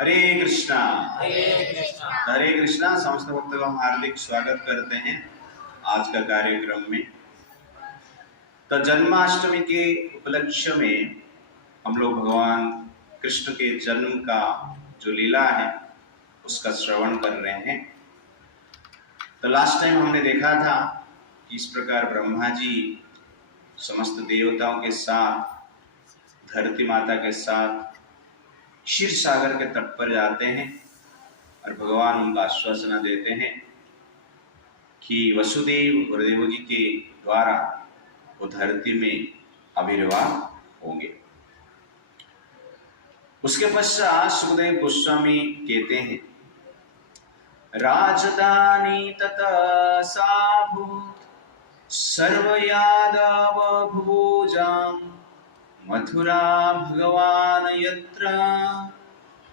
हरे कृष्णा। हरे कृष्णा। हरे कृष्णा। समस्त भक्तों का हम हार्दिक स्वागत करते हैं आज का कार्यक्रम में। तो जन्माष्टमी के उपलक्ष्य में हम लोग भगवान कृष्ण के जन्म का जो लीला है उसका श्रवण कर रहे हैं। तो लास्ट टाइम हमने देखा था कि इस प्रकार ब्रह्मा जी समस्त देवताओं के साथ, धरती माता के साथ क्षीर सागर के तट पर जाते हैं और भगवान उनका आश्वासन देते हैं कि वसुदेव और देवकी के द्वारा वो धरती में आविर्भाव होंगे। उसके पश्चात सुखदेव गोस्वामी कहते हैं, राजधानी ततः साभूत सर्व यादव भुजां मथुरा भगवान यत्र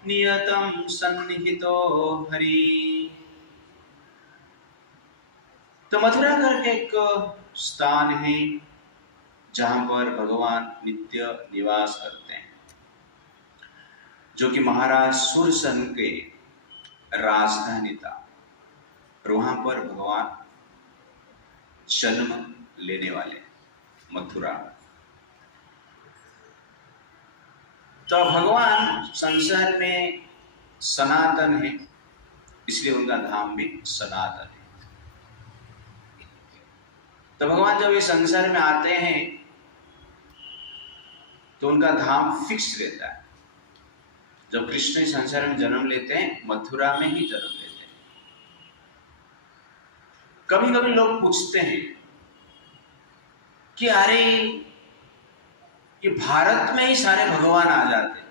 नियतम सन्निहितो हरि। तो मथुरा करके एक स्थान है जहां पर भगवान नित्य निवास करते हैं, जो कि महाराज सुरसन के राजधानी था और वहां पर भगवान जन्म लेने वाले मथुरा। तो भगवान संसार में सनातन है, इसलिए उनका धाम भी सनातन है। तो भगवान जब ये संसार में आते हैं तो उनका धाम फिक्स रहता है। जब कृष्ण इस संसार में जन्म लेते हैं मथुरा में ही जन्म लेते हैं। कभी कभी लोग पूछते हैं कि अरे ये भारत में ही सारे भगवान आ जाते,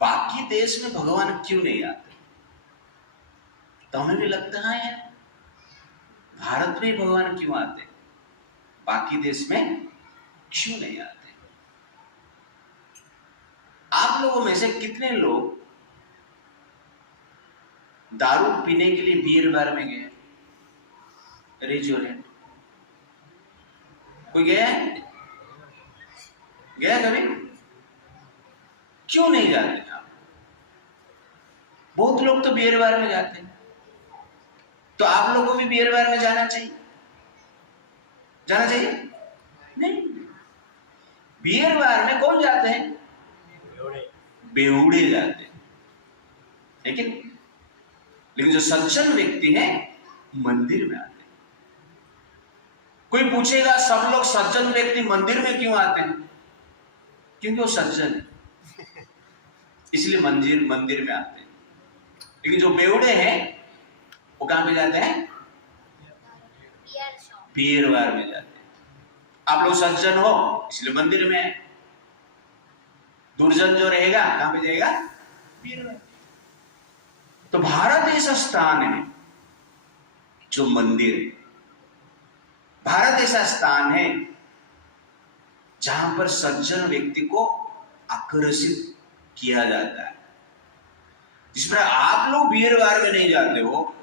बाकी देश में भगवान क्यों नहीं आते? तो हमें भी लगता है भारत में ही भगवान क्यों आते, बाकी देश में क्यों नहीं आते? आप लोगों में से कितने लोग दारू पीने के लिए बियर बार में गए? रेस्टोरेंट कोई गया है? गया कभी? क्यों नहीं जाते आप? बहुत लोग तो बियर बार में जाते हैं। तो आप लोगों को भी बियर बार में जाना चाहिए? जाना चाहिए? नहीं। बियर बार में कौन जाते हैं? बेहुड़े जाते हैं। लेकिन जो सज्जन व्यक्ति है मंदिर में आते हैं। कोई पूछेगा सब लोग सज्जन व्यक्ति मंदिर में क्यों आते हैं? क्योंकि वो सज्जन है, इसलिए मंदिर में आते हैं। लेकिन जो बेहुड़े हैं वो कहां पे जाते हैं? बियर बार में जाते हैं। आप लोग सज्जन हो इसलिए मंदिर में है। दुर्जन जो रहेगा कहां पे जाएगा? Beer bar. तो भारत ऐसा स्थान है जो मंदिर है। भारत ऐसा स्थान है जहां पर सज्जन व्यक्ति को आकर्षित किया जाता है। जिस पर आप लोग बियर बार में नहीं जाते हो,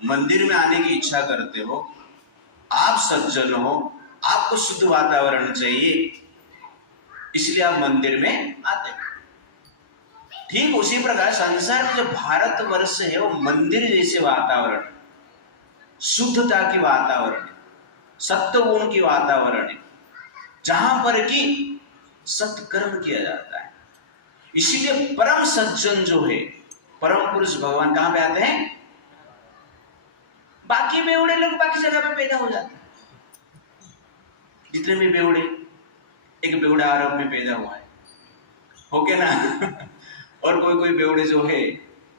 मंदिर में आने की इच्छा करते हो, आप सज्जन हो, आपको शुद्ध वातावरण चाहिए, इसलिए आप मंदिर में आते हो। ठीक उसी प्रकार संसार में जो भारत वर्ष है वो मंदिर जैसे वातावरण, शुद्धता की वातावरण है, सत्य गुण की वातावरण है, जहां पर कि सत्कर्म किया जाता है। इसीलिए परम सज्जन जो है, परम पुरुष भगवान कहां पे आते हैं? बाकी बेवड़े लोग बाकी जगह पे पैदा हो जाते हैं। जितने भी बेवड़े, एक बेवड़ा अरब में पैदा हुआ है, हो के ना और कोई बेवड़े जो है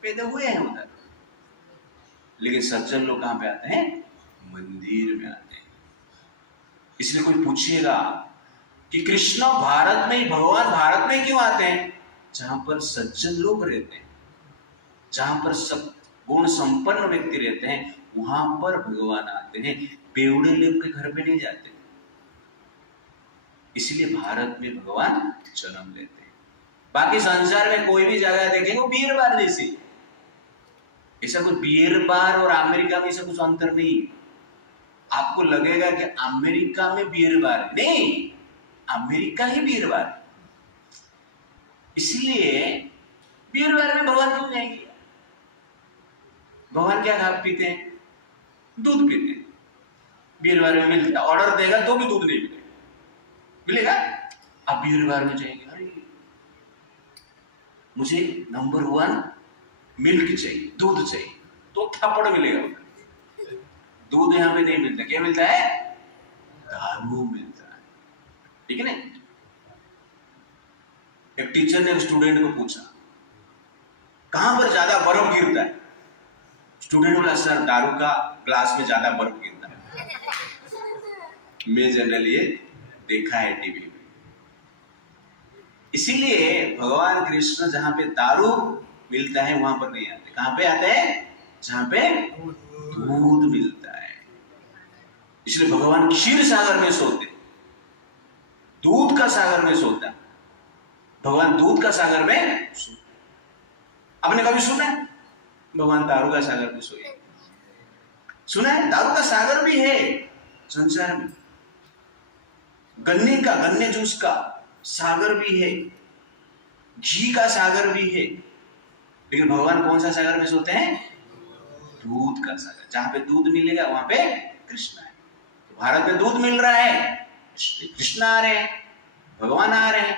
पैदा हुए हैं उधर। लेकिन सज्जन लोग कहां पे आते हैं? मंदिर में आते हैं। इसलिए कोई पूछेगा कि कृष्ण भारत में ही, भगवान भारत में क्यों आते हैं? जहां पर सज्जन लोग रहते हैं, जहां पर सब गुण संपन्न व्यक्ति रहते हैं, वहां पर भगवान आते हैं। बेवड़े लोग के घर पे नहीं जाते। इसलिए भारत में भगवान जन्म लेते हैं। बाकी संसार में कोई भी जगह देखेंगे वो बियर बार जैसी। ऐसा कुछ बियर बार और अमेरिका में ऐसा कुछ अंतर नहीं। आपको लगेगा कि अमेरिका में बियर बार, नहीं, अमेरिका ही बियर बार। इसलिए बीयर बार में भगवान क्यों जाएंगे? भगवान क्या खा पीते हैं? दूध पीते हैं। बीयर बार में मिलता, ऑर्डर देगा तो भी दूध नहीं मिलेगा। अब बीयर बार में जाएंगे, अरे मुझे नंबर 1 मिल्क चाहिए, दूध चाहिए, तो थप्पड़ मिलेगा। दूध यहां पे नहीं मिलता, क्या मिलता है? दारू मिलता है, ठीक है ना? एक टीचर ने स्टूडेंट को पूछा कहां पर ज्यादा बर्फ गिरता है? स्टूडेंट बोला सर दारू का ग्लास में ज्यादा बर्फ गिरता है। मैं जनरली ये देखा है टीवी में। इसीलिए भगवान कृष्ण जहां पे दारू मिलता है वहां पर नहीं आते। कहां पे आते हैं? जहां पे दूध मिलता है। इसलिए भगवान क्षीर सागर में सोते, दूध का सागर में सोता। भगवान दूध का सागर में सोता। आपने कभी सुना है भगवान दारू का सागर में सोए? सुना है? दारू का सागर भी है संसार में। गन्ने जूस का सागर भी है, घी का सागर भी है, लेकिन भगवान कौन सा सागर में सोते हैं? दूध का सागर। जहां पे दूध मिलेगा वहां पे कृष्ण है। तो भारत में दूध मिल रहा है, कृष्ण आ रहे हैं, भगवान आ रहे हैं।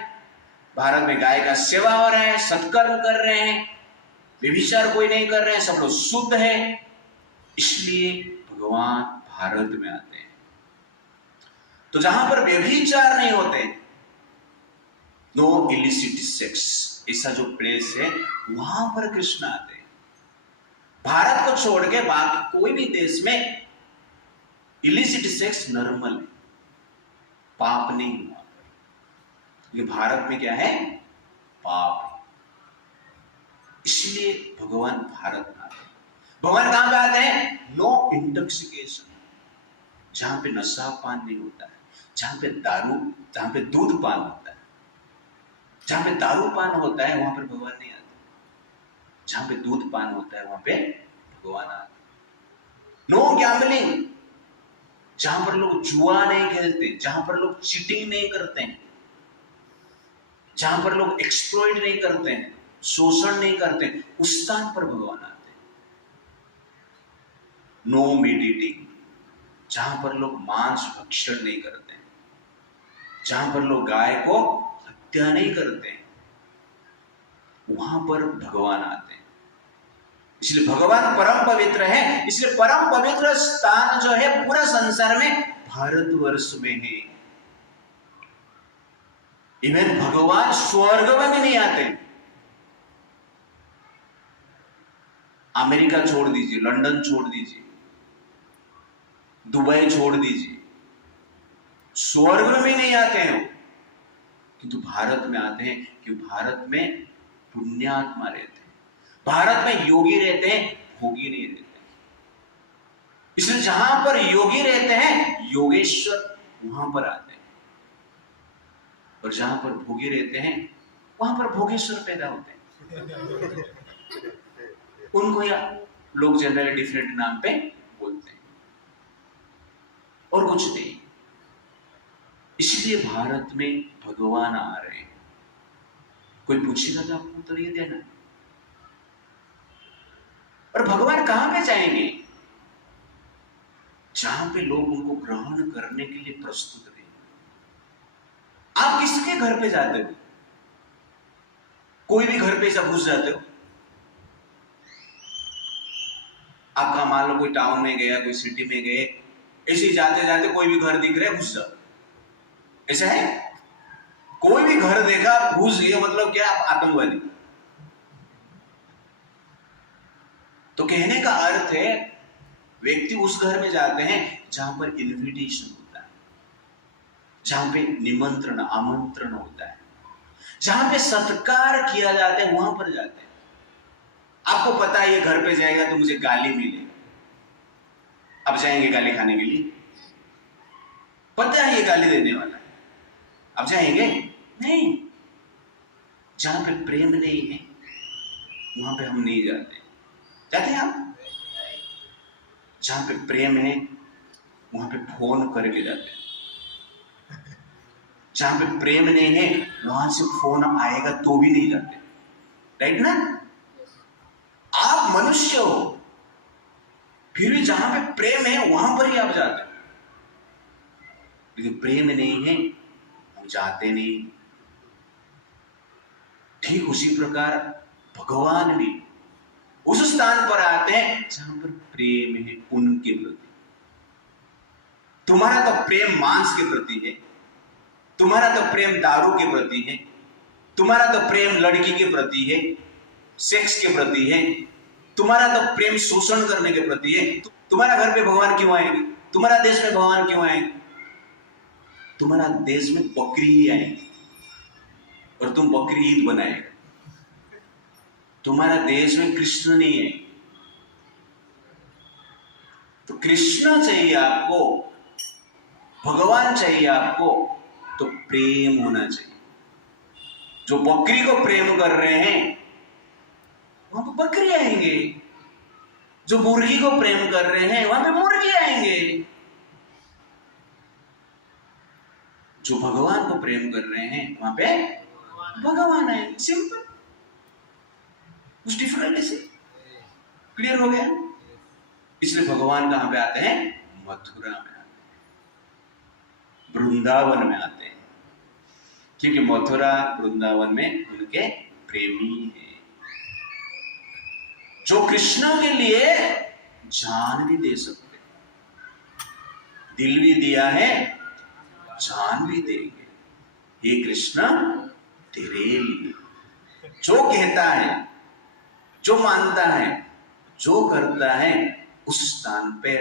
भारत में गाय का सेवा हो रहा है, सत्कर्म कर रहे हैं, व्यभिचार कोई नहीं कर रहे हैं, सब लोग शुद्ध है। इसलिए भगवान भारत में आते हैं। तो जहां पर व्यभिचार नहीं होते, नो इलिसिट सेक्स, ऐसा जो प्लेस है वहां पर कृष्ण आते हैं। भारत को छोड़ के बाकी कोई भी देश में इलिसिट सेक्स नॉर्मल है, पाप नहीं हुआ। ये भारत में क्या है? पाप। इसलिए भगवान भारत में आते हैं। भगवान कहां पे आते हैं? नो इंटॉक्सिकेशन, जहां पे नशा पान नहीं होता है, जहां पे दूध पान होता है। जहां पे दारू पान होता है वहां पर भगवान नहीं आते। जहां पे दूध पान होता है वहां पे भगवान आते हैं। नो गैम्बलिंग, जहां पर लोग जुआ नहीं खेलते, जहां पर लोग चीटिंग नहीं करते हैं, जहां पर लोग एक्सप्लॉइट नहीं करते हैं, शोषण नहीं करते, उस स्थान पर भगवान आते हैं। नो मीट, जहां पर लोग मांस भक्षण नहीं करते, जहां पर लोग गाय को हत्या नहीं करते, वहां पर भगवान आते हैं। इसलिए भगवान परम पवित्र है। इसलिए परम पवित्र स्थान जो है पूरा संसार में भारतवर्ष में है। इवन भगवान स्वर्ग में भी नहीं आते। अमेरिका छोड़ दीजिए, लंदन छोड़ दीजिए, दुबई छोड़ दीजिए, स्वर्ग में भी नहीं आते हैं, किंतु भारत में आते हैं। क्योंकि भारत में पुण्यात्मा रहते हैं, भारत में योगी रहते हैं, भोगी नहीं रहते। इसलिए जहां पर योगी रहते हैं योगेश्वर वहां पर आते हैं, और जहां पर भोगी रहते हैं वहां पर भोगेश्वर पैदा होते हैं। उनको या लोग जनरली डिफरेंट नाम पे बोलते हैं, और कुछ नहीं। इसलिए भारत में भगवान आ रहे हैं। कोई पूछेगा तो आपको उत्तर ये देना है। और भगवान कहां पे जाएंगे? जहां पे लोग उनको ग्रहण करने के लिए प्रस्तुत हैं। आप किसके घर पे जाते हो? कोई भी घर पे ऐसा घुस जाते हो? आपका मान लो कोई टाउन में गया, कोई सिटी में गए, ऐसे ही जाते जाते कोई भी घर दिख रहा है घुस जाओ, ऐसा है? कोई भी घर देखा घुस गए मतलब क्या? आप आतंकवादी। तो कहने का अर्थ है व्यक्ति उस घर में जाते हैं जहां पर इन्विटेशन होता है, जहां पे निमंत्रण आमंत्रण होता है, जहां पे सत्कार किया जाता है, वहां पर जाते हैं। आपको पता है ये घर पे जाएगा तो मुझे गाली मिलेगी, अब जाएंगे गाली खाने के लिए? पता है ये गाली देने वाला है, अब जाएंगे नहीं। जहां पे प्रेम नहीं है वहां पे हम नहीं जाते। जाते हैं आप? जहां पे प्रेम है वहां पे फोन करके जाते हैं। जहां पे प्रेम नहीं है वहां से फोन आएगा तो भी नहीं जाते। राइट ना? आप मनुष्य हो, फिर भी जहां पे प्रेम है वहां पर ही आप जाते हो, लेकिन प्रेम नहीं है हम जाते नहीं। ठीक उसी प्रकार भगवान भी उस स्थान पर आते हैं जहां पर प्रेम है उनके प्रति। तुम्हारा तो प्रेम मांस के प्रति है, तुम्हारा तो प्रेम दारू के प्रति है, तुम्हारा तो प्रेम लड़की के प्रति है, सेक्स के प्रति है, तुम्हारा तो प्रेम शोषण करने के प्रति है। तुम्हारा घर पे भगवान क्यों आएंगे? तुम्हारा देश में भगवान क्यों आएंगे? तुम्हारा देश में बकरी ही आएंगे और तुम बकरी ईद बनाएगा। तुम्हारा देश में कृष्ण नहीं है। तो कृष्ण चाहिए आपको, भगवान चाहिए आपको, तो प्रेम होना चाहिए। जो बकरी को प्रेम कर रहे हैं वहां पर बकरी आएंगे, जो मुर्गी को प्रेम कर रहे हैं वहां पे मुर्गी आएंगे, जो भगवान को प्रेम कर रहे हैं वहां पे भगवान आएंगे। सिंपल, कुछ डिफरेंट है? क्लियर हो गया? इसलिए भगवान कहां पे आते हैं? मथुरा में आते हैं, वृंदावन में आते हैं, क्योंकि मथुरा वृंदावन में उनके प्रेमी हैं, जो कृष्ण के लिए जान भी दे सकते, दिल भी दिया है, जान भी देंगे। ये कृष्ण तेरे लिए, जो कहता है, जो मानता है, जो करता है, उस स्थान पे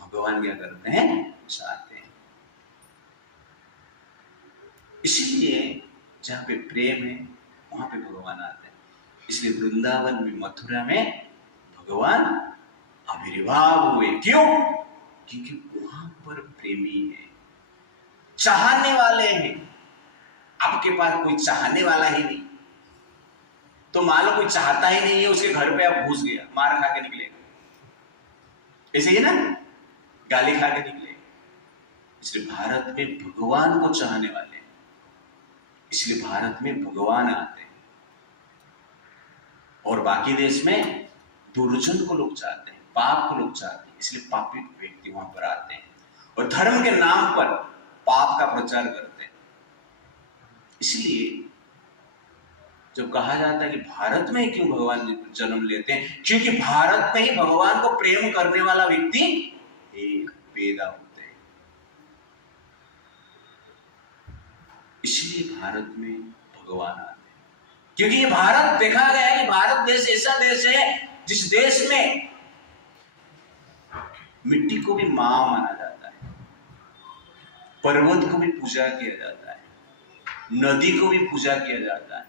भगवान क्या करते हैं? जाते हैं। इसलिए जहां पे प्रेम है वहां पे भगवान आते हैं। इसलिए वृंदावन में, मथुरा में भगवान आविर्भाव हुए। क्यों? क्योंकि वहां पर प्रेमी है, चाहने वाले हैं। आपके पास कोई चाहने वाला ही नहीं, तो मान लो कोई चाहता ही नहीं है, उसके घर पे आप घुस गया, मार खा के निकलेगा, ऐसे ही ना, गाली खा के निकलेगा। इसलिए भारत में भगवान को चाहने वाले हैं, इसलिए भारत में भगवान आते हैं। और बाकी देश में दुर्जन को लोग चाहते हैं, पाप को लोग चाहते हैं, इसलिए पापी व्यक्ति वहां पर आते हैं और धर्म के नाम पर पाप का प्रचार करते हैं। इसलिए जब कहा जाता है कि भारत में क्यों भगवान जन्म लेते हैं, क्योंकि भारत में ही भगवान को प्रेम करने वाला व्यक्ति एक पैदा होते हैं। इसलिए भारत में भगवान आते हैं, क्योंकि ये भारत, देखा गया है कि भारत देश ऐसा देश है जिस देश में मिट्टी को भी मां माना जाता है, पर्वत को भी पूजा किया जाता है, नदी को भी पूजा किया जाता है,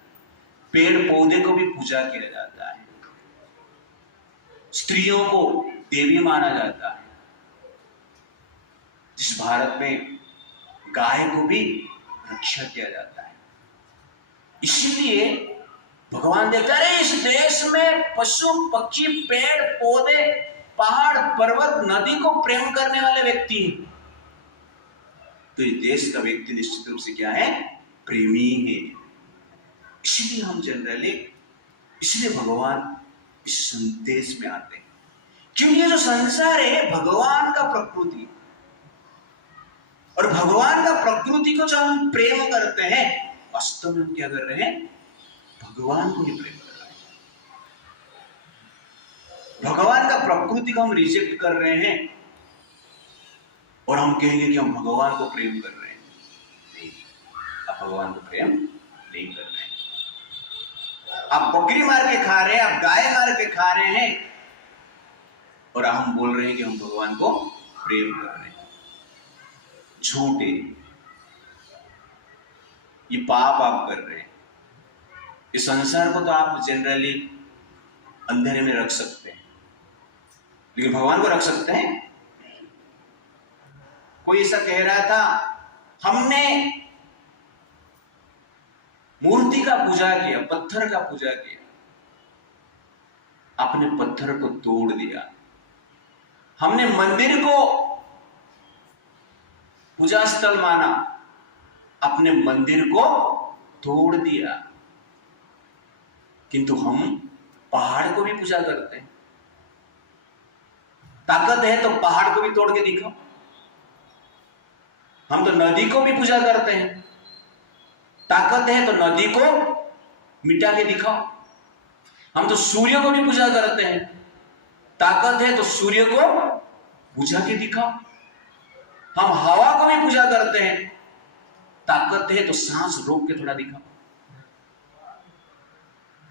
पेड़ पौधे को भी पूजा किया जाता है, स्त्रियों को देवी माना जाता है। जिस भारत में गाय को भी रक्षा किया जाता है। इसलिए भगवान देखता है इस देश में पशु पक्षी पेड़ पौधे पहाड़ पर्वत नदी को प्रेम करने वाले व्यक्ति हैं, तो इस देश का व्यक्ति निश्चित रूप से क्या है? प्रेमी है। इसलिए हम जनरली, इसलिए भगवान इस संदेश में आते हैं, क्योंकि ये जो संसार है भगवान का प्रकृति, और भगवान का प्रकृति को जब हम प्रेम करते हैं, वास्तव में हम क्या कर रहे हैं? भगवान को ही प्रेम कर रहे हैं। भगवान का प्रकृति को हम रिजेक्ट कर रहे हैं और हम कहेंगे कि हम भगवान को प्रेम कर रहे हैं। नहीं, आप भगवान को प्रेम नहीं कर रहे हैं। आप बकरी मार के खा रहे हैं, आप गाय मार के खा रहे हैं, और हम बोल रहे हैं कि हम भगवान को प्रेम कर रहे हैं। झूठे, ये पाप आप कर रहे हैं। इस संसार को तो आप जनरली अंधेरे में रख सकते हैं, लेकिन भगवान को रख सकते हैं? कोई ऐसा कह रहा था, हमने मूर्ति का पूजा किया, पत्थर का पूजा किया, अपने पत्थर को तोड़ दिया। हमने मंदिर को पूजा स्थल माना, अपने मंदिर को तोड़ दिया। किंतु हम पहाड़ को भी पूजा करते हैं। ताकत है तो पहाड़ को भी तोड़ के दिखाओ। हम तो नदी को भी पूजा करते हैं। ताकत है तो नदी को मिटा के दिखाओ। हम तो सूर्य को भी पूजा करते हैं। ताकत है तो सूर्य को बुझा के दिखाओ। हम हवा को भी पूजा करते हैं। ताकत है तो सांस रोक के थोड़ा दिखाओ।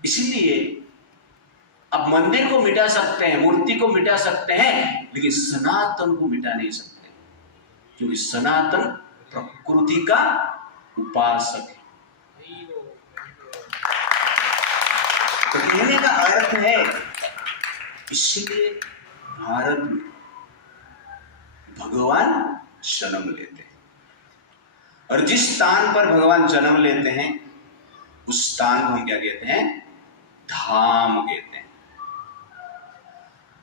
इसीलिए अब मंदिर को मिटा सकते हैं, मूर्ति को मिटा सकते हैं, लेकिन सनातन को मिटा नहीं सकते, क्योंकि सनातन प्रकृति का उपासक है। तो कहने का अर्थ है, इसलिए भारत में भगवान जन्म लेते हैं, और जिस स्थान पर भगवान जन्म लेते हैं उस स्थान को हम क्या कहते हैं? धाम कहते हैं।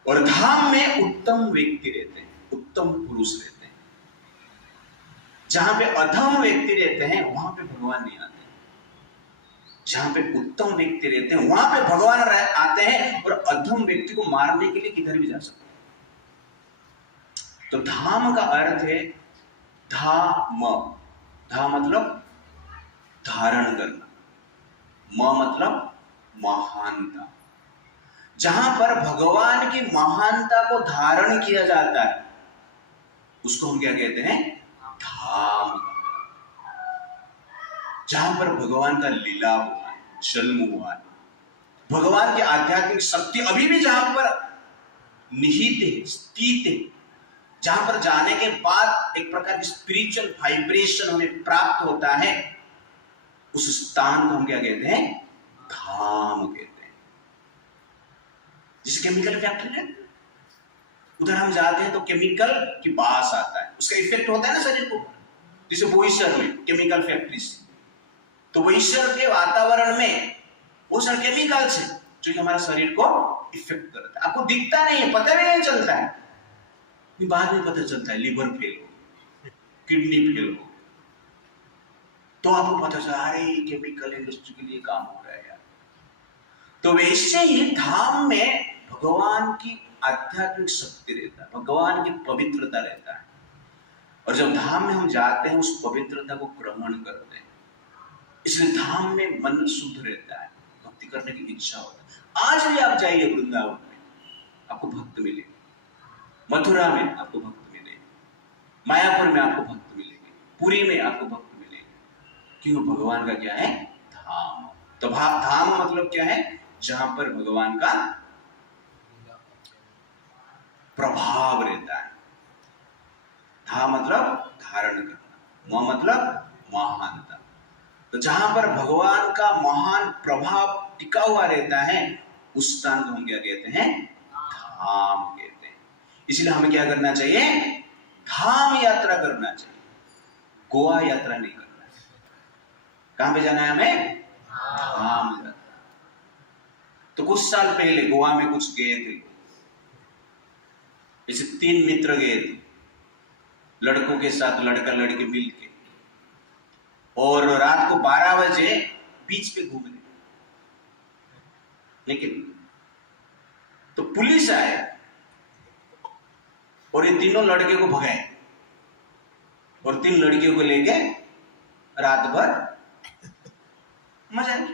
और धाम में उत्तम व्यक्ति रहते हैं, उत्तम पुरुष रहते हैं। जहां पे अधम व्यक्ति रहते हैं वहां पे भगवान नहीं आते। जहां पे उत्तम व्यक्ति रहते हैं वहां पे भगवान आते हैं, और अधम व्यक्ति को मारने के लिए किधर भी जा सकते हैं। तो धाम का अर्थ है धाम। धा मतलब धारण करना, म मतलब महानता। जहां पर भगवान की महानता को धारण किया जाता है उसको हम क्या कहते हैं? धाम। जहां पर भगवान का लीला हुआ है, जन्म हुआ है, भगवान की आध्यात्मिक शक्ति अभी भी जहां पर निहित है, स्थित है, जहां पर जाने के बाद एक प्रकार की स्पिरिचुअल वाइब्रेशन हमें प्राप्त होता है, उस स्थान को हम क्या कहते हैं? धाम कहते हैं। जिस केमिकल फैक्ट्री है उधर हम जाते हैं तो केमिकल की बास आता है, उसका इफेक्ट होता है ना शरीर को। जैसे बोईसर में केमिकल फैक्ट्री से, तो बोईसर के वातावरण में वो सारे केमिकल्स है जो कि हमारे शरीर को इफेक्ट करता है। आपको दिखता नहीं है, पता भी नहीं चलता है, बाद में पता चलता है लिवर फेल हो, किडनी फेल हो, तो आपको पता चला अरे केमिकल इंडस्ट्री के लिए काम हो रहा है यार। तो वैसे ही धाम में भगवान की आध्यात्मिक शक्ति रहता है, भगवान की पवित्रता रहता है, और जब धाम में हम जाते हैं उस पवित्रता को ग्रहण करते हैं। इसलिए धाम में मन शुद्ध रहता है, भक्ति करने की इच्छा होती है। आज भी आप जाइए वृंदावन में, आपको भक्त मिलेंगे, मथुरा में आपको भक्त मिलेंगे, मायापुर में आपको भक्त मिलेंगे, पुरी में आपको भक्त मिलेंगे, क्यों? भगवान का क्या है? धाम। तो धाम मतलब क्या है? जहां पर भगवान का प्रभाव रहता है। धा मतलब धारण करना, म मतलब महानता। तो जहां पर भगवान का महान प्रभाव टिका हुआ रहता है उस स्थान को हम क्या कहते हैं? धाम कहते हैं। इसलिए हमें क्या करना चाहिए? धाम यात्रा करना चाहिए, गोवा यात्रा नहीं करना है। कहां पे जाना है हमें? धाम यात्रा। तो कुछ साल पहले गोवा में कुछ गए थे, ऐसे 3 मित्र गए थे, लड़कों के साथ, लड़का लड़के मिलके, और रात को 12 बजे बीच पे घूम रहे। लेकिन तो पुलिस आए और ये तीनों लड़के को भगाए, और 3 लड़कियों को लेके रात भर मजा आई।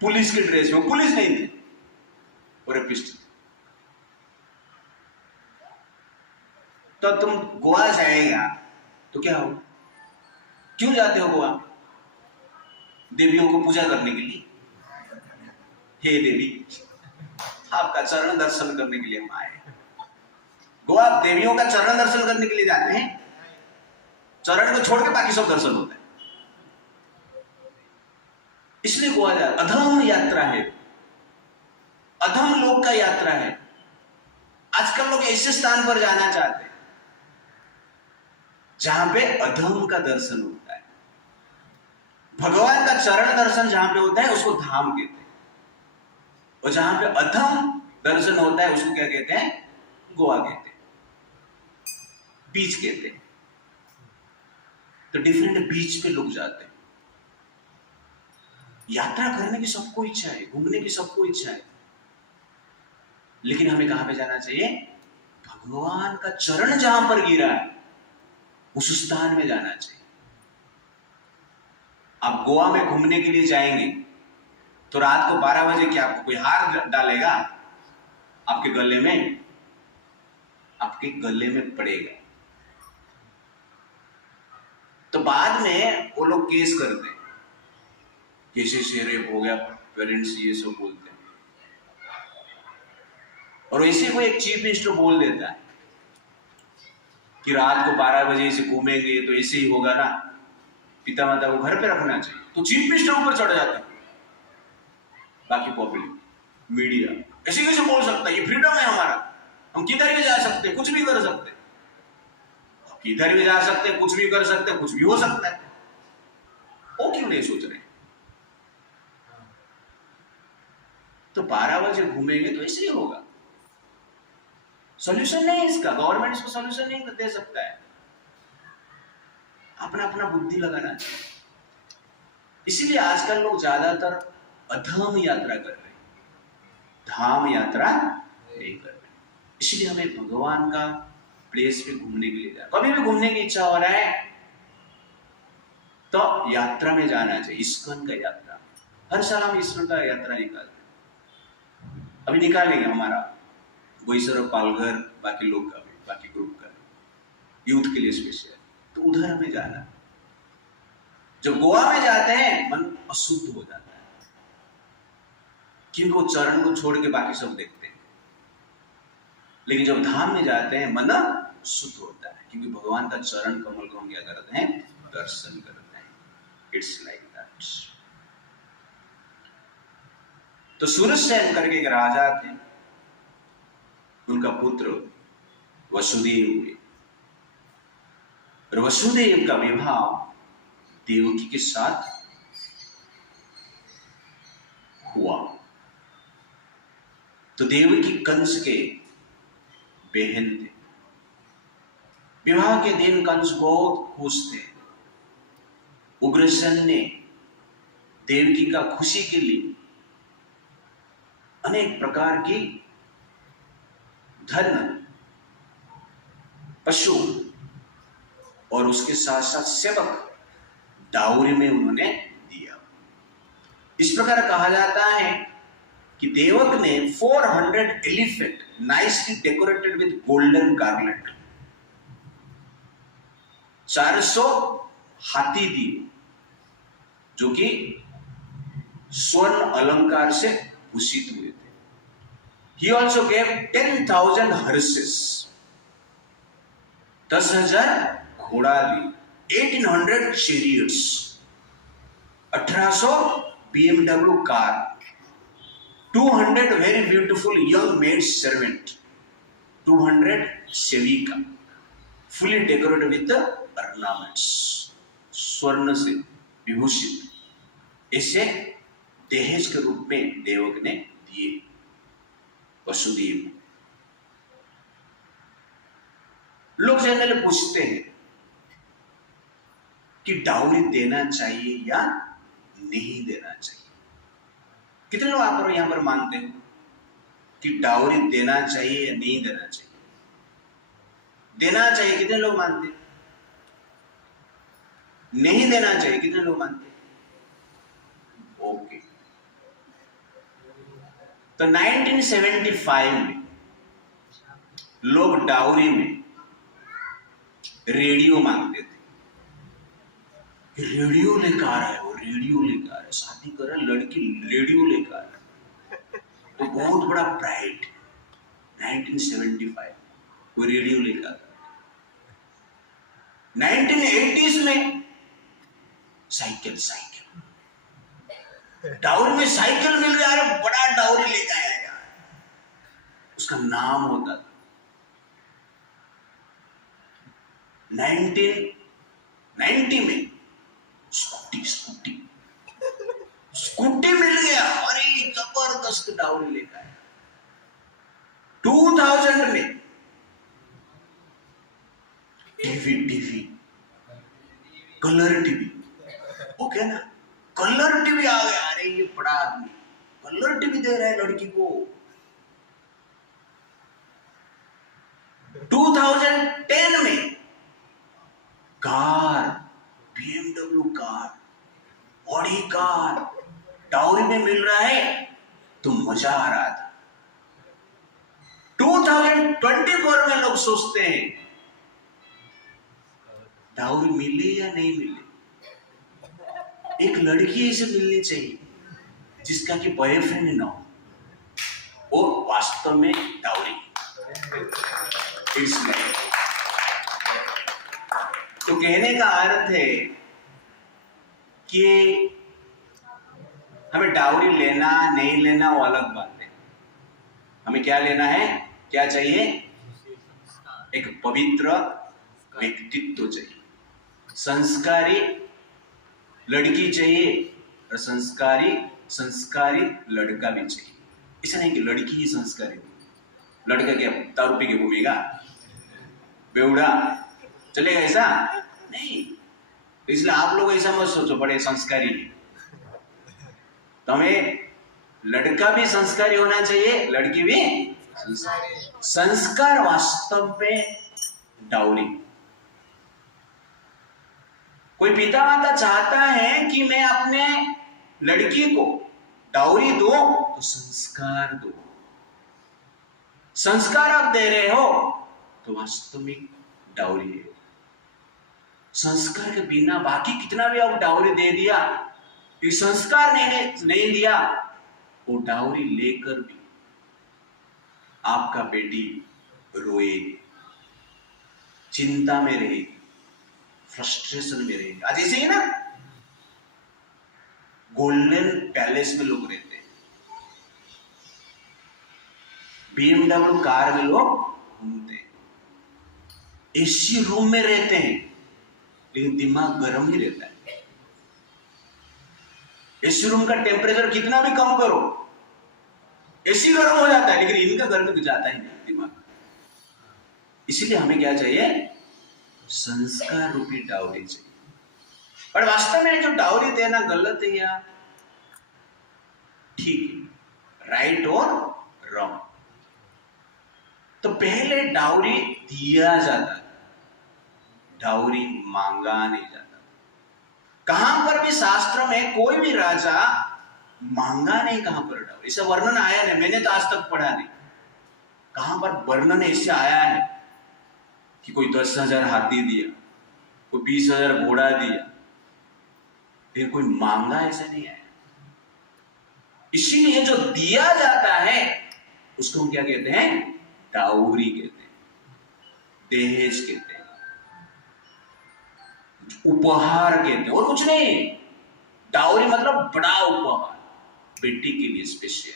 पुलिस के ड्रेस में, पुलिस नहीं थी, और एक पिस्टल। तो तुम गोवा जाएगा तो क्या हो? क्यों जाते हो गोवा? देवियों को पूजा करने के लिए। हे देवी, आपका चरण दर्शन करने के लिए हम आए। गोवा देवियों का चरण दर्शन करने के लिए जाते हैं। चरण को छोड़ के बाकी सब दर्शन होते हैं। इसलिए गोवा जाते। अधम यात्रा है, अधम लोक का यात्रा है। आजकल लोग ऐसे स्थान पर जाना चाहते हैं जहां पे अधम का दर्शन होता है। भगवान का चरण दर्शन जहां पे होता है उसको धाम कहते हैं, और जहां पे अधम दर्शन होता है उसको क्या कहते हैं? गोवा कहते हैं, बीच कहते हैं। तो डिफरेंट बीच पे लोग जाते हैं। यात्रा करने की सबको इच्छा है, घूमने की सबको इच्छा है, लेकिन हमें कहां पे जाना चाहिए? भगवान का चरण जहां पर गिरा है उस स्थान में जाना चाहिए। आप गोवा में घूमने के लिए जाएंगे तो रात को 12 बजे क्या आपको कोई हार डालेगा आपके गले में? आपके गले में पड़ेगा। तो बाद में वो लोग केस करते हैं, कैसे से रेप हो गया, पेरेंट्स ये सब बोलते हैं, और ऐसे कोई एक चीफ मिनिस्टर बोल देता है कि रात को 12 बजे से घूमेंगे तो ऐसे ही होगा ना, पिता माता को घर पे रखना चाहिए, तो चीफ मिनिस्टर ऊपर चढ़ जाता है। बाकी पब्लिक, मीडिया ऐसे कैसे बोल सकता है? ये फ्रीडम है हमारा, हम किधर भी जा सकते, कुछ भी कर सकते, किधर भी जा सकते, कुछ भी कर सकते, कुछ भी हो सकता है। वो क्यों नहीं सोच रहे? तो 12 बजे घूमेंगे तो ऐसे ही होगा। सॉल्यूशन नहीं है इसका, गवर्नमेंट इसको सॉल्यूशन नहीं दे सकता है, अपना अपना बुद्धि लगाना चाहिए। इसीलिए आजकल लोग ज्यादातर अधम यात्रा कर रहे हैं, धाम यात्रा नहीं कर रहे। इसलिए हमें भगवान का प्लेस पे घूमने के लिए जाए, कभी भी घूमने की इच्छा हो रहा है तो यात्रा में जाना चाहिए। इस्कॉन का यात्रा, हर साल हम इस्कॉन का यात्रा निकालते हैं, अभी निकालेंगे हमारा बोईसर पालघर, बाकी लोग का भी, बाकी ग्रुप का भी, यूथ के लिए स्पेशल, तो उधर हमें जाना। जब गोवा में जाते हैं मन अशुद्ध हो जाता है, क्योंकि वो चरण को छोड़ के बाकी सब देखते हैं, लेकिन जब धाम में जाते हैं मन शुद्ध होता है, क्योंकि भगवान का चरण कमल को हम क्या करते हैं? दर्शन करते हैं। It's like that. तो सूरसेन करके एक राजा थे, उनका पुत्र वसुदेव हुए, और वसुदेव का विवाह देवकी के साथ हुआ। तो देवकी कंस के बहन थे। विवाह के दिन कंस बहुत खुश थे। उग्रसेन ने देवकी का खुशी के लिए अनेक प्रकार की धन, पशु और उसके साथ साथ सेवक डाउरी में उन्होंने दिया। इस प्रकार कहा जाता है कि देवक ने 400 elephant nicely decorated with golden garland, 400 हाथी दिए जो कि स्वर्ण अलंकार से भूषित हुए थे। He also gave 10,000 horses, 10,000 घोड़ा दी, 1800 chariots, 1800 BMW car, 200 very beautiful young maid servant, 200 सेविका, fully decorated with the ornaments, स्वर्ण से विभूषित, इसे दहेज के रूप में देवक ने दिए वसुदेव। लोग जनरली पूछते हैं कि डाउरी देना चाहिए या नहीं देना चाहिए। कितने लोग आप यहां पर मानते हैं कि डाउरी देना चाहिए या नहीं देना चाहिए? देना चाहिए कितने लोग मानते हैं? नहीं देना चाहिए कितने लोग मानते हैं? ओके। तो 1975 में लोग डाउरी में रेडियो मांगते थे। रेडियो लेकर आ रहा है, वो रेडियो लेकर आ रहा है, शादी कर रहा है लड़की, रेडियो लेकर आ रहा है, तो बहुत बड़ा प्राइड। 1975 वो रेडियो लेकर आ रहा है। 1980s में साइकिल, डाउरी में साइकिल मिल गया, अरे बड़ा डाउरी लेकर आया यार, उसका नाम होता था 1990 में स्कूटी मिल गया, अरे जबरदस्त डाउरी लेकर आया। 2000 में टीवी, कलर टीवी, ओके ना, कलर टीवी आ गया, अरे ये बड़ा आदमी कलर टीवी दे रहा है लड़की को। 2010 में car, BMW car, Audi car dowry में मिल रहा है तो मजा आ रहा था। 2024 में लोग सोचते हैं डाउरी मिले या नहीं मिले, एक लड़की ऐसे मिलनी चाहिए जिसका कि बॉयफ्रेंड ना हो, और वास्तव में डाउरी इसमें। तो कहने का अर्थ है कि हमें डाउरी लेना नहीं लेना वो अलग बात है। हमें क्या लेना है, क्या चाहिए? एक पवित्र व्यक्तित्व चाहिए, संस्कारी लड़की चाहिए और संस्कारी लड़का भी चाहिए। ऐसा नहीं कि लड़की ही संस्कारी हो, लड़का क्या दारू पी के घूमेगा, बेवड़ा चलेगा, ऐसा नहीं। इसलिए आप लोग ऐसा मत सोचो बड़े संस्कारी, तो हमें लड़का भी संस्कारी होना चाहिए, लड़की भी संस्कार वास्तव में डाउरी। कोई पिता माता चाहता है कि मैं अपने लड़की को डाउरी दो तो संस्कार दो। संस्कार आप दे रहे हो तो वास्तविक डाउरी है। संस्कार के बिना बाकी कितना भी आप डाउरी दे दिया, ये संस्कार नहीं दिया, वो डाउरी लेकर भी आपका बेटी रोएगी, चिंता में रहेगी, फ्रस्ट्रेशन में रहेगी। आज ऐसे ही ना, गोल्डन पैलेस में लोग रहते हैं, BMW कार में लोग घूमते हैं, एसी रूम में रहते हैं, लेकिन दिमाग गर्म ही रहता है। एसी रूम का टेम्परेचर कितना भी कम करो, एसी गर्म हो जाता है, लेकिन इनका गर्म तो जाता ही नहीं दिमाग। इसीलिए हमें क्या चाहिए? संस्कार रूपी डाउरी चाहिए। और वास्तव में जो डाउरी देना गलत है या ठीक है, राइट और रॉन्ग? तो पहले डाउरी दिया जाता था, डाउरी मांगा नहीं जाता। कहां पर भी शास्त्र में कोई भी राजा मांगा नहीं, कहां पर डाउरी इसका वर्णन आया नहीं, मैंने तो आज तक पढ़ा नहीं। कहां पर वर्णन इससे आया है कि कोई 10,000 हाथी दिया, कोई 20,000 घोड़ा दिया, फिर कोई मांगा, ऐसा नहीं आया। इसीलिए जो दिया जाता है उसको हम क्या कहते हैं? डाउरी कहते हैं, दहेज कहते हैं, उपहार कहते हैं, और कुछ नहीं। डाउरी मतलब बड़ा उपहार, बेटी के लिए स्पेशल।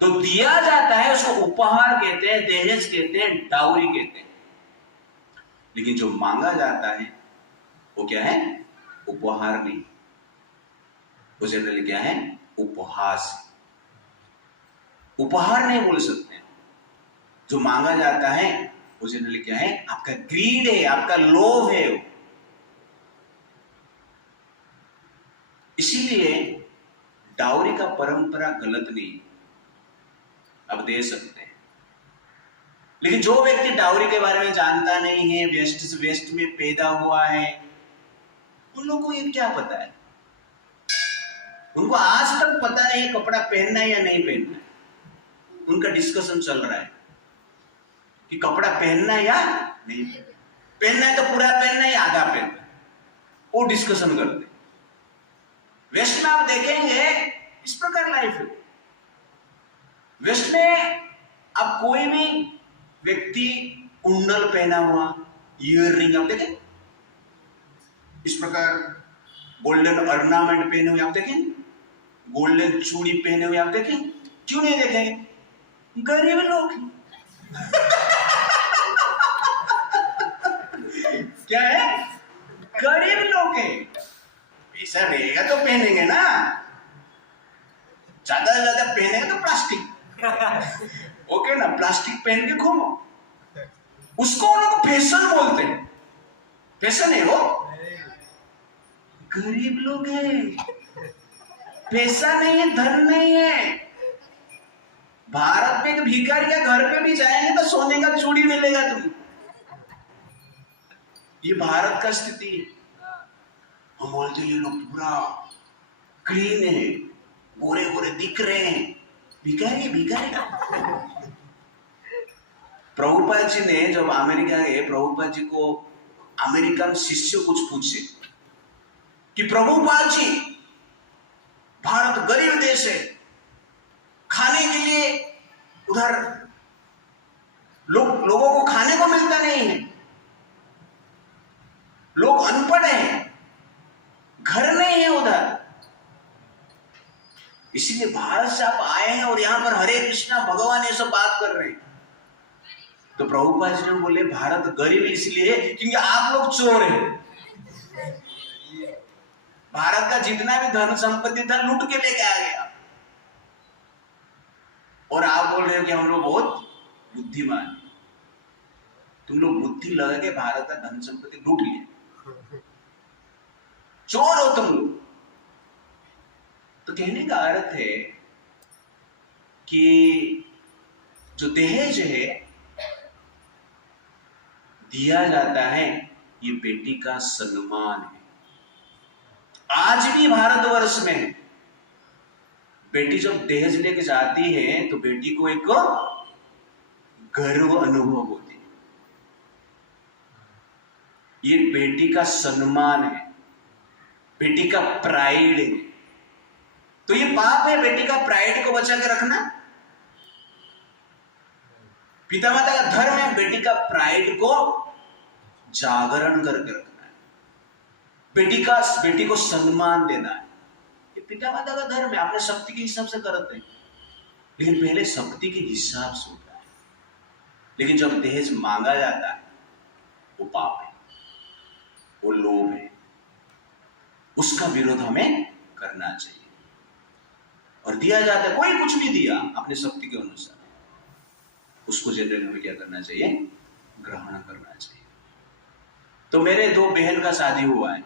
तो दिया जाता है उसको उपहार कहते हैं, दहेज कहते हैं, डाउरी कहते हैं। लेकिन जो मांगा जाता है वो क्या है? उपहार नहीं, वो जनरली क्या है? उपहास। उपहार नहीं बोल सकते। जो मांगा जाता है वो जनरली क्या है? आपका ग्रीड है, आपका लोभ है। इसीलिए डाउरी का परंपरा गलत नहीं, अब दे सकते हैं। लेकिन जो व्यक्ति डाउरी के बारे में जानता नहीं है, वेस्ट में पैदा हुआ है, उन लोगों को ये क्या पता है? उनको आज तक पता नहीं कपड़ा पहनना है या नहीं पहनना है। उनका डिस्कशन चल रहा है कि कपड़ा पहनना है या नहीं पहनना है, तो पूरा पहनना है या आधा पहनना है, वो डिस्कशन करते। वेस्ट में आप देखेंगे इस प्रकार लाइफ है। वेस्ट में आप कोई भी व्यक्ति कुंडल पहना हुआ, ईयर रिंग आप देखें, इस प्रकार गोल्डन ऑर्नामेंट पहने हुए आप देखें, गोल्डन चूड़ी पहने हुए आप देखें, क्यों नहीं देखेंगे? गरीब लोग क्या है? गरीब लोग है। पैसा रहेगा तो पहनेंगे ना, ज्यादा से ज्यादा पहनेंगे तो प्लास्टिक ओके ना, प्लास्टिक पहन के घूमो, उसको उन लोग फैशन बोलते हैं। फैशन है वो, गरीब लोग हैं, पैसा नहीं है, धन नहीं है। भारत में एक भिखारी के घर पे भी जाएंगे तो सोने का चूड़ी मिलेगा तुम्हें। ये भारत का स्थिति है। हम बोलते ये लोग पूरा क्लीन है, गोरे गोरे दिख रहे हैं, भिखारी भिखारी। प्रभुपाद जी ने जब अमेरिका गए, प्रभुपाद जी को अमेरिकन शिष्य कुछ पूछे कि प्रभुपाद जी, भारत गरीब देश है, खाने के लिए उधर लोगों को खाने को मिलता नहीं है, लोग अनपढ़ हैं, घर नहीं है उधर, इसीलिए भारत से आप आए हैं और यहां पर हरे कृष्णा भगवान ये सब बात कर रहे हैं। तो प्रभुपाद जी ने बोले भारत गरीब इसलिए क्योंकि आप लोग चोर हैं। भारत का जितना भी धन संपत्ति था लूट के लेके आ गया, और आप बोल रहे हो कि हम लोग बहुत बुद्धिमान हैं। तुम लोग बुद्धि लगा के भारत का धन संपत्ति लूट लिया, चोर हो तुम लोग। तो कहने का अर्थ है कि जो दहेज है दिया जाता है, ये बेटी का सम्मान है। आज भी भारतवर्ष में बेटी जब दहेज लेके जाती है तो बेटी को एक गर्व अनुभव होती है, ये बेटी का सम्मान है, बेटी का प्राइड है। तो ये पाप है बेटी का प्राइड को बचा के रखना? पिता माता का धर्म है बेटी का प्राइड को जागरण करके रखना है, बेटी को सम्मान देना है। ये पिता माता का धर्म है, आपने शक्ति के हिसाब से करते हैं, लेकिन पहले शक्ति के हिसाब से होता है। लेकिन जब दहेज मांगा जाता है वो पाप है, वो लोभ है, उसका विरोध हमें करना चाहिए। और दिया जाता है, कोई कुछ भी दिया अपने शक्ति के अनुसार, उसको जनरल हमें क्या करना चाहिए? ग्रहण करना चाहिए। तो मेरे दो बहन का शादी हुआ है,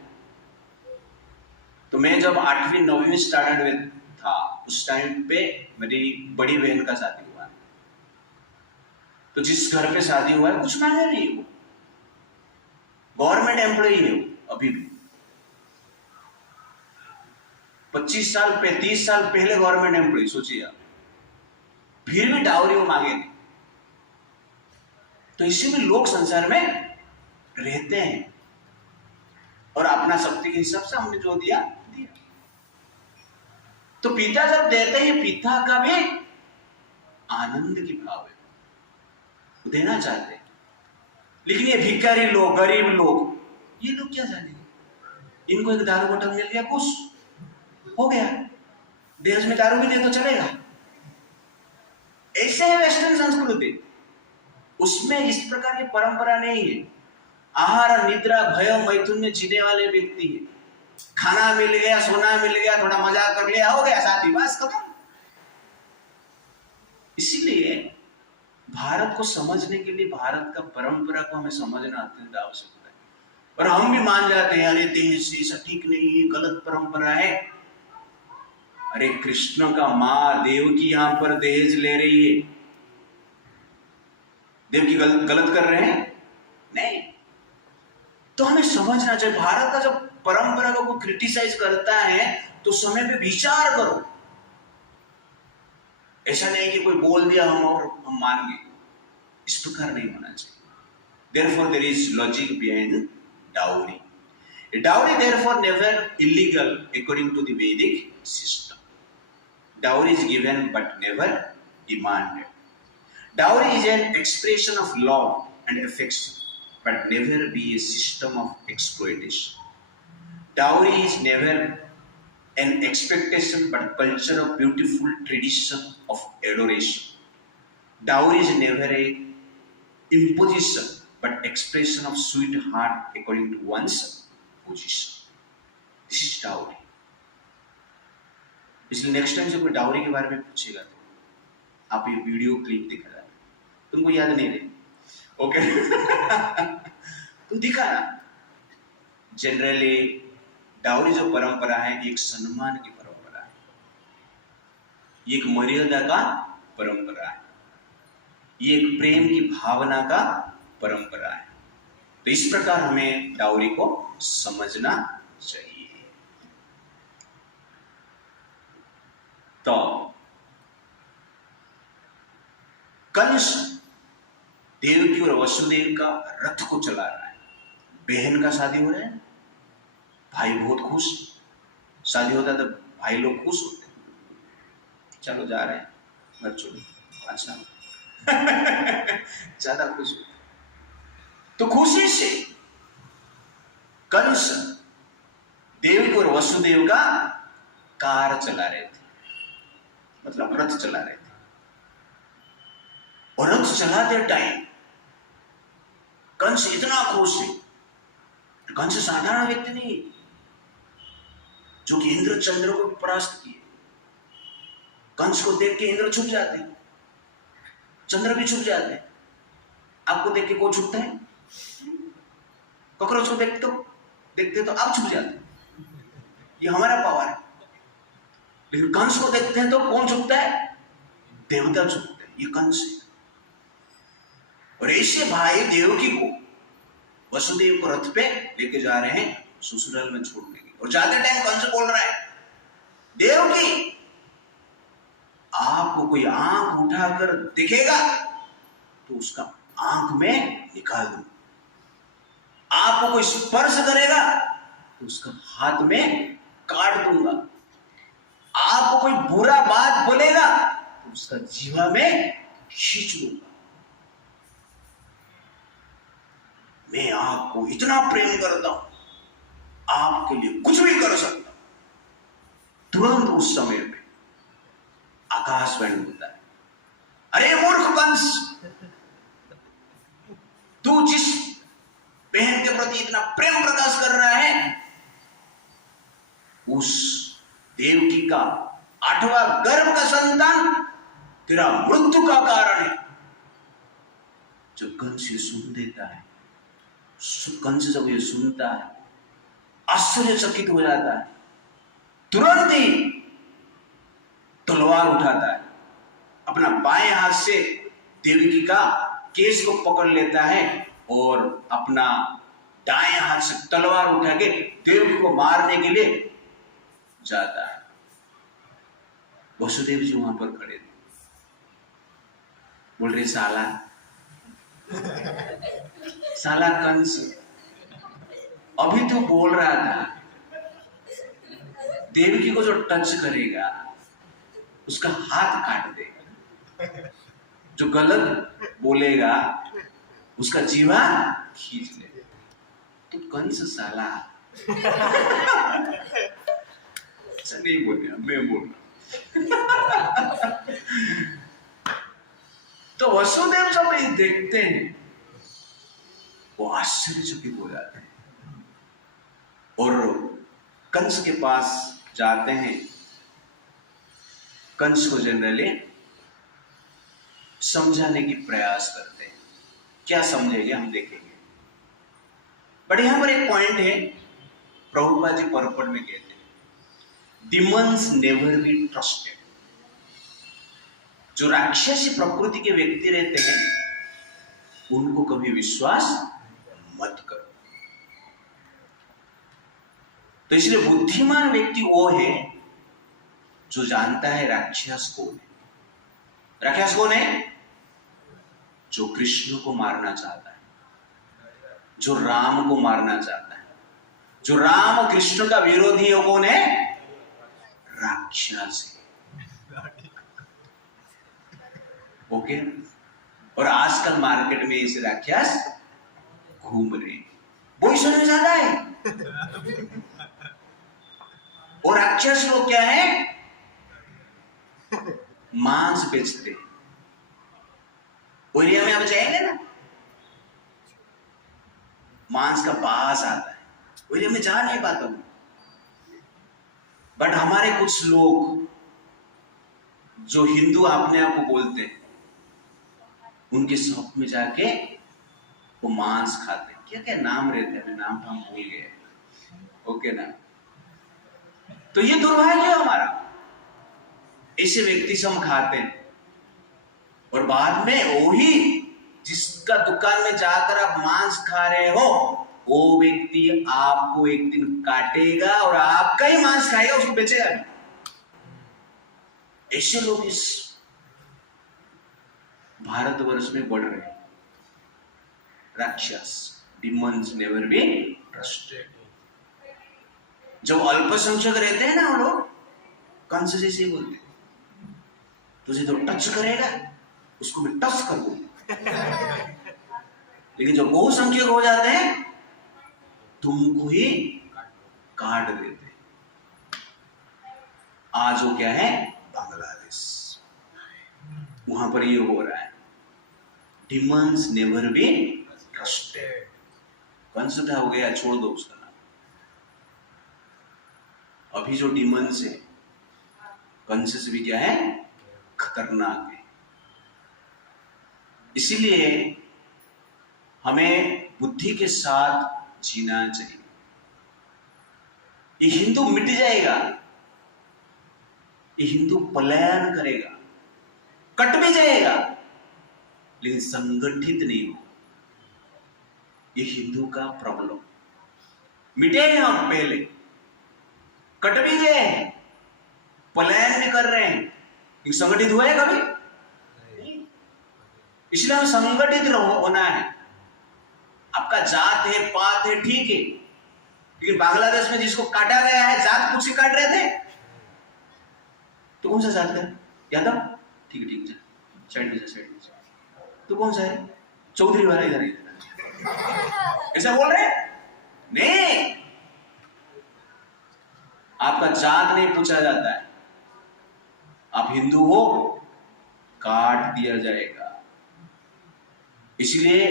तो मैं जब 8वीं 9वीं स्टैंडर्ड में था उस टाइम पे मेरी बड़ी बहन का शादी हुआ है। तो जिस घर पे शादी हुआ है कुछ मांगा नहीं, वो गवर्नमेंट एम्प्लॉई है, वो अभी भी 25 साल पे 30 साल पहले गवर्नमेंट एम्प्लॉई, सोचिए आप, फिर भी डाउरी वो मांगे नहीं। तो इसी में लोग संसार में रहते हैं, और अपना शक्ति के हिसाब से हमने जो दिया। तो पिता जब देते हैं, पिता का भी आनंद की भाव है, वो देना चाहते हैं। लेकिन ये भिखारी लोग, गरीब लोग, ये लोग क्या जानेंगे? इनको एक दारू बोतल मिल गया, खुश हो गया, देश में दारू भी दे तो चलेगा। ऐसे है वेस्टर्न संस्कृति, उसमें इस प्रकार की परंपरा नहीं है। आहार निद्रा भय मैथुन्य जीने वाले व्यक्ति है, खाना मिल गया, सोना मिल गया, थोड़ा मजाक कर लिया, हो गया शादी, बस खत्म। इसीलिए भारत को समझने के लिए भारत का परंपरा को हमें समझना अत्यंत आवश्यक है। और हम भी मान जाते हैं अरे दहेज ऐसा ठीक नहीं है, गलत परंपरा है। अरे कृष्ण का माँ देवकी यहां पर दहेज ले रही है, देवकी गलत कर रहे हैं? नहीं। तो हमें समझना चाहिए, भारत का जब परंपरा को क्रिटिसाइज करता है तो समय पे विचार करो। ऐसा नहीं कि कोई बोल दिया हम मान गए, इस प्रकार नहीं होना चाहिए। Therefore there is logic behind dowry. A dowry therefore never illegal according to the Vedic system. Dowry is given but never demanded. Dowry is an expression of love and affection, but never be a system of exploitation. Dowry is never an expectation but culture of beautiful tradition of adoration. Dowry is never a imposition but expression of sweet heart according to one's position. This is dowry. इसलिए next time से कोई dowry के बारे में पूछेगा तो आप ये वीडियो क्लिप दिखा, तुमको याद नहीं रहे, ओके? तो दिखाना जनरली डाउरी जो परंपरा है एक सम्मान की परंपरा है, ये एक मर्यादा का परंपरा है, ये एक प्रेम की भावना का परंपरा है। तो इस प्रकार हमें डाउरी को समझना चाहिए। तो कंस देवकी और वसुदेव का रथ को चला रहा है। बहन का शादी हो रहा है, भाई बहुत खुश, शादी होता तो भाई लोग खुश होते, चलो जा रहे हैं घर छोड़ो, अच्छा ज्यादा खुश होते। तो खुशी से कंस देवकी और वसुदेव का कार चला रहे थे, मतलब रथ चला रहे थे। और रथ चलाते टाइम कंस इतना खुश है। कंस साधारण व्यक्ति नहीं जो कि इंद्र चंद्र को परास्त किए। कंस को देख के इंद्र छुप जाते हैं, चंद्र भी छुप जाते हैं। आपको देख के कौन छुपता है? कॉकरोच को देखते तो आप छुप जाते हैं, ये हमारा पावर है। लेकिन कंस को देखते हैं तो कौन छुपता है? देवता छुपते हैं, ये कंस है। और ऐसे भाई देवकी को वसुदेव को रथ पे लेके जा रहे हैं ससुराल में छोड़ने के। और जाते टाइम कंस बोल रहा है, देवकी आपको कोई आंख उठाकर दिखेगा तो उसका आंख में निकाल दूं, आपको कोई स्पर्श करेगा तो उसका हाथ में काट दूंगा, आपको कोई बुरा बात बोलेगा तो उसका जीवा में खींच लूंगा। मैं आपको इतना प्रेम करता हूं, आपके लिए कुछ भी कर सकता हूं। तुरंत उस समय में आकाशवाणी होता है, अरे मूर्ख कंस, तू जिस बहन के प्रति इतना प्रेम प्रकाश कर रहा है, उस देवकी का 8वां गर्भ का संतान तेरा मृत्यु का कारण है। जब कंस ये सुन देता है, कंस जब ये सुनता है आश्चर्यचकित हो जाता है, तुरंत ही तलवार उठाता है, अपना बाएं हाथ से देवकी का केस को पकड़ लेता है और अपना दाएं हाथ से तलवार उठा के देवकी को मारने के लिए जाता है। वसुदेव जी वहां पर खड़े थे, बोल रहे साला कंस, अभी तो बोल रहा था देवकी को जो टच करेगा उसका हाथ काट देगा, जो गलत बोलेगा उसका जीवा खींच लेगा। तो कंस साला ऐसा नहीं बोले, मैं बोल रहा। तो वसुदेव जब ये देखते हैं वो आश्चर्यचकित हो जाते हैं और कंस के पास जाते हैं। कंस को जनरली समझाने की प्रयास करते हैं, क्या समझेंगे हम देखेंगे। बट यहां पर एक पॉइंट है, प्रभुपाद जी परपट में कहते हैं, डिमंस नेवर बी ट्रस्टेड। जो राक्षसी प्रकृति के व्यक्ति रहते हैं उनको कभी विश्वास मत करो। तो इसलिए बुद्धिमान व्यक्ति वो है जो जानता है राक्षस कौन है। राक्षस कौन है? जो कृष्ण को मारना चाहता है, जो राम को मारना चाहता है, जो राम कृष्ण का विरोधी है, कौन है? राक्षस है। ओके। और आजकल मार्केट में इस राक्षस घूम रहे, वही समझ ज्यादा है। और राक्षस लोग क्या है? मांस बेचते हैं। एरिया में आप जाएंगे ना, मांस का पास आता है, एरिया में जा नहीं पाता हूं। बट हमारे कुछ लोग जो हिंदू अपने आप को बोलते हैं, उनके शॉप में जाके वो मांस खाते हैं। क्या क्या नाम रहते हैं, नाम तो हम भूल गए। ओके ना, तो ये दुर्भाग्य है हमारा, ऐसे व्यक्ति से हम खाते हैं और बाद में वही जिसका दुकान में जाकर आप मांस खा रहे हो, वो व्यक्ति आपको एक दिन काटेगा और आपका ही मांस खाएगा, उसको बेचेगा भी। ऐसे लोग इस भारतवर्ष में बढ़ रहे हैं। राक्षस, डिमंस नेवर बी ट्रस्टेड। जो अल्पसंख्यक रहते हैं ना, वो लोग कंस जैसे बोलते, तुझे तो टच करेगा उसको भी टच कर दूं। लेकिन जो बहुसंख्यक हो जाते हैं तुमको ही काट देते। आज वो क्या है, बांग्लादेश, वहां पर ये हो रहा है। Demons never be trusted. Kans था, हो गया, छोड़ दो उसका नाम। अभी जो डिमंस है, कंस से भी क्या है, खतरनाक है। इसीलिए हमें बुद्धि के साथ जीना चाहिए। ये हिंदू मिट जाएगा, ये हिंदू पलायन करेगा, कट भी जाएगा, लेकिन संगठित नहीं हो। ये हिंदू का प्रॉब्लम। मिटे हैं हम पहले, कट भी गए हैं, पलायन भी कर रहे हैं, संगठित हुआ है कभी? इसलिए हमें संगठित होना है। आपका जात है, पात है, ठीक है, लेकिन बांग्लादेश में जिसको काटा गया है, जात कुछ से काट रहे थे, तो कौन सा जात का? यादव? ठीक है, ठीक है, साइड में जा। तो कौन सा है? चौधरी वाला इधर ऐसा बोल रहे नहीं। आपका जात नहीं पूछा जाता है, आप हिंदू हो, काट दिया जाएगा। इसलिए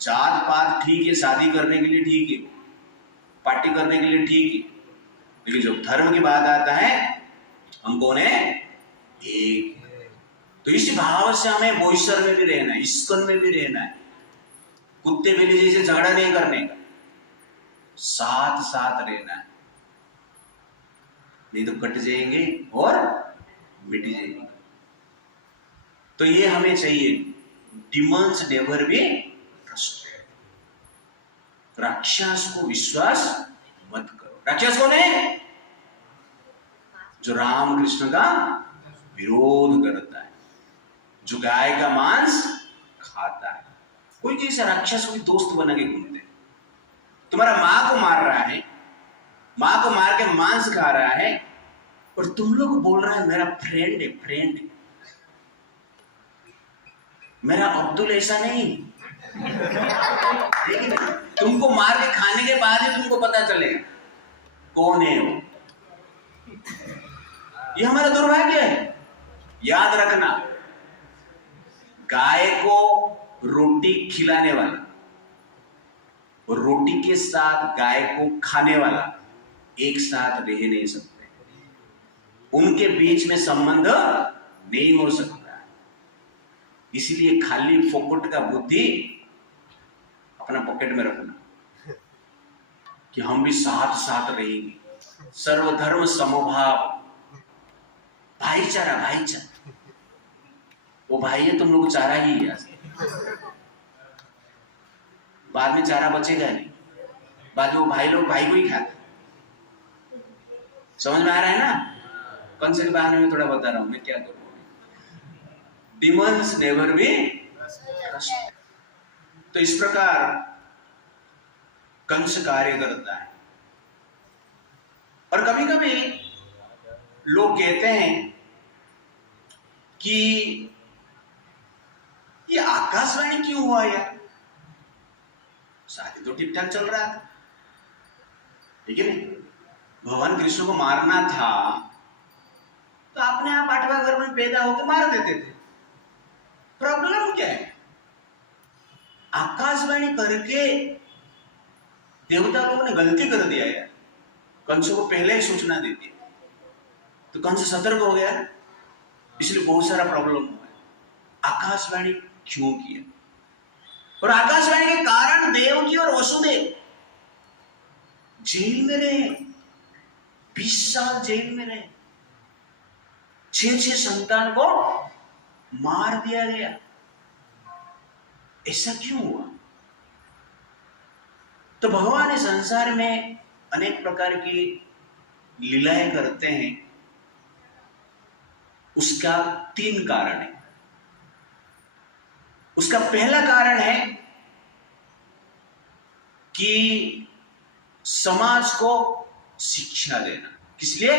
जात पात ठीक है, शादी करने के लिए ठीक है, पार्टी करने के लिए ठीक है, लेकिन जब धर्म की बात आता है, हम कौन है? एक। तो इस भाव से हमें बोईसर में भी रहना है, इस्कन में भी रहना है। कुत्ते बिल्ली जैसे झगड़ा नहीं करने का, साथ साथ रहना है, नहीं तो कट जाएंगे और मिट जाएंगे। तो ये हमें चाहिए, डिमंस नेवर बी ट्रस्टेड। राक्षस को विश्वास मत करो। राक्षस कौन है? जो राम कृष्ण का विरोध करता है, जो गाय का मांस खाता है। कोई कैसे राक्षस को दोस्त बना के घूमते हैं। तुम्हारा मां को मार रहा है, मां को मार के मांस खा रहा है, और तुम लोग बोल रहा है मेरा फ्रेंड है, फ्रेंड है। मेरा अब्दुल ऐसा नहीं। लेकिन तुमको मार के खाने के बाद ही तुमको पता चलेगा कौन है वो। ये हमारा दुर्भाग्य है। याद रखना, गाय को रोटी खिलाने वाला और रोटी के साथ गाय को खाने वाला एक साथ रह नहीं सकते, उनके बीच में संबंध नहीं हो सकता। इसलिए खाली फोकट का बुद्धि अपना पॉकेट में रखना कि हम भी साथ साथ रहेंगे, सर्वधर्म समभाव, भाईचारा। भाईचारा वो भाई है, तुम लोग चारा ही है, बाद में चारा बचेगा नहीं, बाद में वो भाई लोग भाई को ही खाते। समझ में आ रहा है ना? कंस के बारे में थोड़ा बता रहा हूं मैं, क्या करूं। Demons never be trusted. तो इस प्रकार कंस कार्य करता है। और कभी कभी लोग कहते हैं कि ये आकाशवाणी क्यों हुआ यार, शादी तो ठीक ठाक चल रहा था, ठीक है नहीं? भगवान कृष्ण को मारना था तो अपने आप 8वां घर में पैदा होकर मार देते थे। प्रॉब्लम क्या है? आकाशवाणी करके देवता लोगों ने गलती कर दिया यार, कंस को पहले ही सूचना दे दी, तो कंस सतर्क हो गया, इसलिए बहुत सारा प्रॉब्लम हुआ है। आकाशवाणी क्यों किया? और आकाशवाणी के कारण देवकी और वसुदेव जेल में रहे। 20 साल जेल में रहे, 6 संतान को मार दिया गया। ऐसा क्यों हुआ? तो भगवान इस संसार में अनेक प्रकार की लीलाएं करते हैं। उसका 3 कारण है। उसका पहला कारण है कि समाज को शिक्षा देना। किस लिए?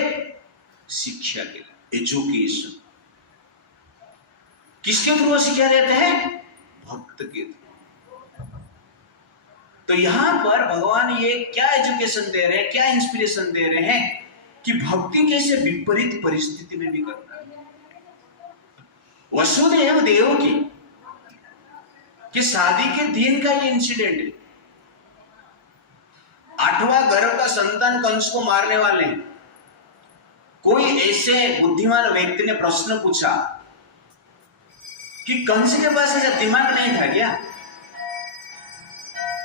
शिक्षा के लिए, एजुकेशन। किसके थ्रू शिक्षा देते हैं? भक्त के थ्रू। तो यहां पर भगवान ये क्या एजुकेशन दे रहे हैं, क्या इंस्पिरेशन दे रहे हैं कि भक्ति कैसे विपरीत परिस्थिति में भी करना है। वसुदेव देवकी कि शादी के दिन का ये इंसिडेंट है। 8वां गर्भ का संतान कंस को मारने वाले हैं। कोई ऐसे बुद्धिमान व्यक्ति ने प्रश्न पूछा कि कंस के पास ऐसा दिमाग नहीं था क्या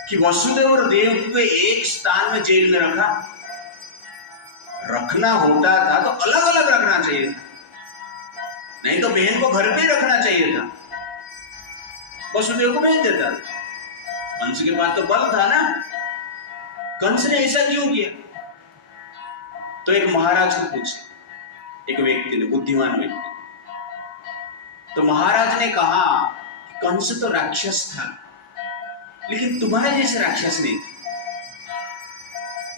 कि वसुदेव और देवकी को एक स्थान में जेल में रखना होता था तो अलग अलग रखना चाहिए था, नहीं तो बहन को घर पे रखना चाहिए था। वसुदेव को भेज देता था। कंस के पास तो बल था ना। कंस ने ऐसा क्यों किया? तो एक महाराज को पूछे, एक व्यक्ति ने, बुद्धिमान व्यक्ति। तो महाराज ने कहा कि कंस तो राक्षस था, लेकिन तुम्हारे जैसे राक्षस नहीं था।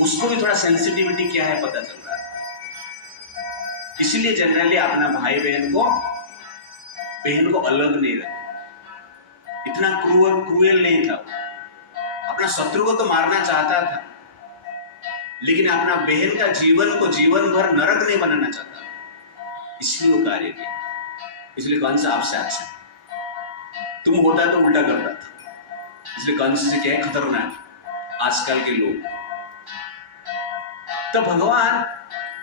उसको भी थोड़ा सेंसिटिविटी क्या है पता चल रहा था। इसलिए जनरली अपना भाई बहन को अलग नहीं रखा। इतना क्रूएल नहीं था। अपना शत्रु को तो मारना चाहता था, लेकिन अपना बहन का जीवन को जीवन भर नरक नहीं बनाना चाहता। इसलिए वो कार्य किया। इसलिए कंस आपसे अच्छा, तुम होता तो उल्टा करता था। इसलिए कंस से क्या है, खतरनाक आजकल के लोग। तो भगवान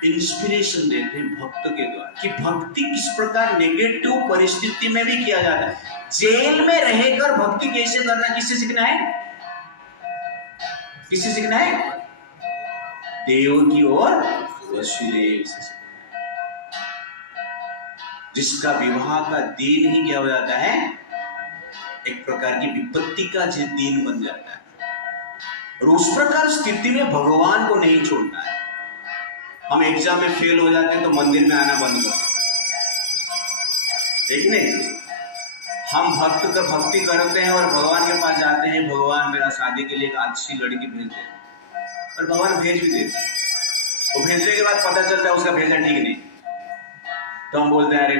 इंस्पिरेशन देते हैं भक्त के द्वारा कि भक्ति किस प्रकार नेगेटिव परिस्थिति में भी किया जाता है। जेल में रहकर भक्ति कैसे करना, किससे सीखना है? किससे सीखना है? देवकी और वसुदेव से सीखना है। जिसका विवाह का दिन ही क्या हो जाता है, एक प्रकार की विपत्ति का दिन बन जाता है। और उस प्रकार स्थिति में भगवान को नहीं छोड़ना है। हम एग्जाम में फेल हो जाते हैं तो मंदिर में आना बंद कर देते, ठीक नहीं? हम भक्ति करते हैं और भगवान के पास जाते हैं, भगवान मेरा शादी के लिए एक अच्छी लड़की भेज दे, और भगवान भेज भी देते। वो भेजने के बाद पता चलता है उसका भेजा ठीक नहीं, तो हम बोलते हैं अरे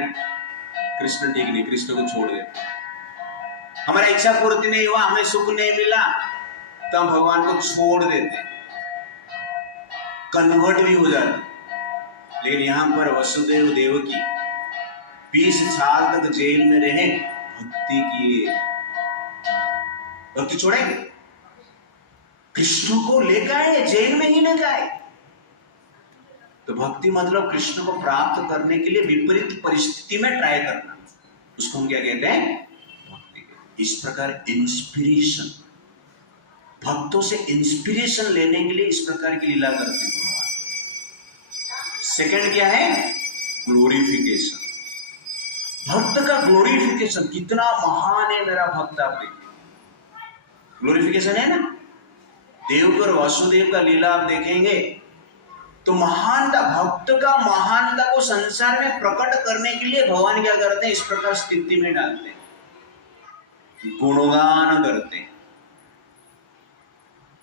कृष्ण ठीक नहीं, कृष्ण को छोड़ देते। हमारा इच्छा पूर्ति नहीं हुआ, हमें सुख नहीं मिला, तो हम भगवान को छोड़ देते, कन्वर्ट भी हो जाते। लेकिन यहां पर वसुदेव देवकी 20 साल तक जेल में रहे, भक्ति किए। भक्ति छोड़ेंगे? कृष्ण को लेकर आए, जेल में ही लेकर आए। तो भक्ति मतलब कृष्ण को प्राप्त करने के लिए विपरीत परिस्थिति में ट्राई करना, उसको हम क्या कहते हैं? भक्ति। इस प्रकार इंस्पिरेशन, भक्तों से इंस्पिरेशन लेने के लिए इस प्रकार की लीला करते हैं। सेकंड क्या है? ग्लोरिफिकेशन। भक्त का ग्लोरिफिकेशन कितना महान है मेरा भक्त। आप देखिए, ग्लोरिफिकेशन है ना। देव और वासुदेव का लीला आप देखेंगे तो महानता, भक्त का महानता को संसार में प्रकट करने के लिए भगवान क्या करते हैं? इस प्रकार स्थिति में डालते हैं, गुणगान करते हैं।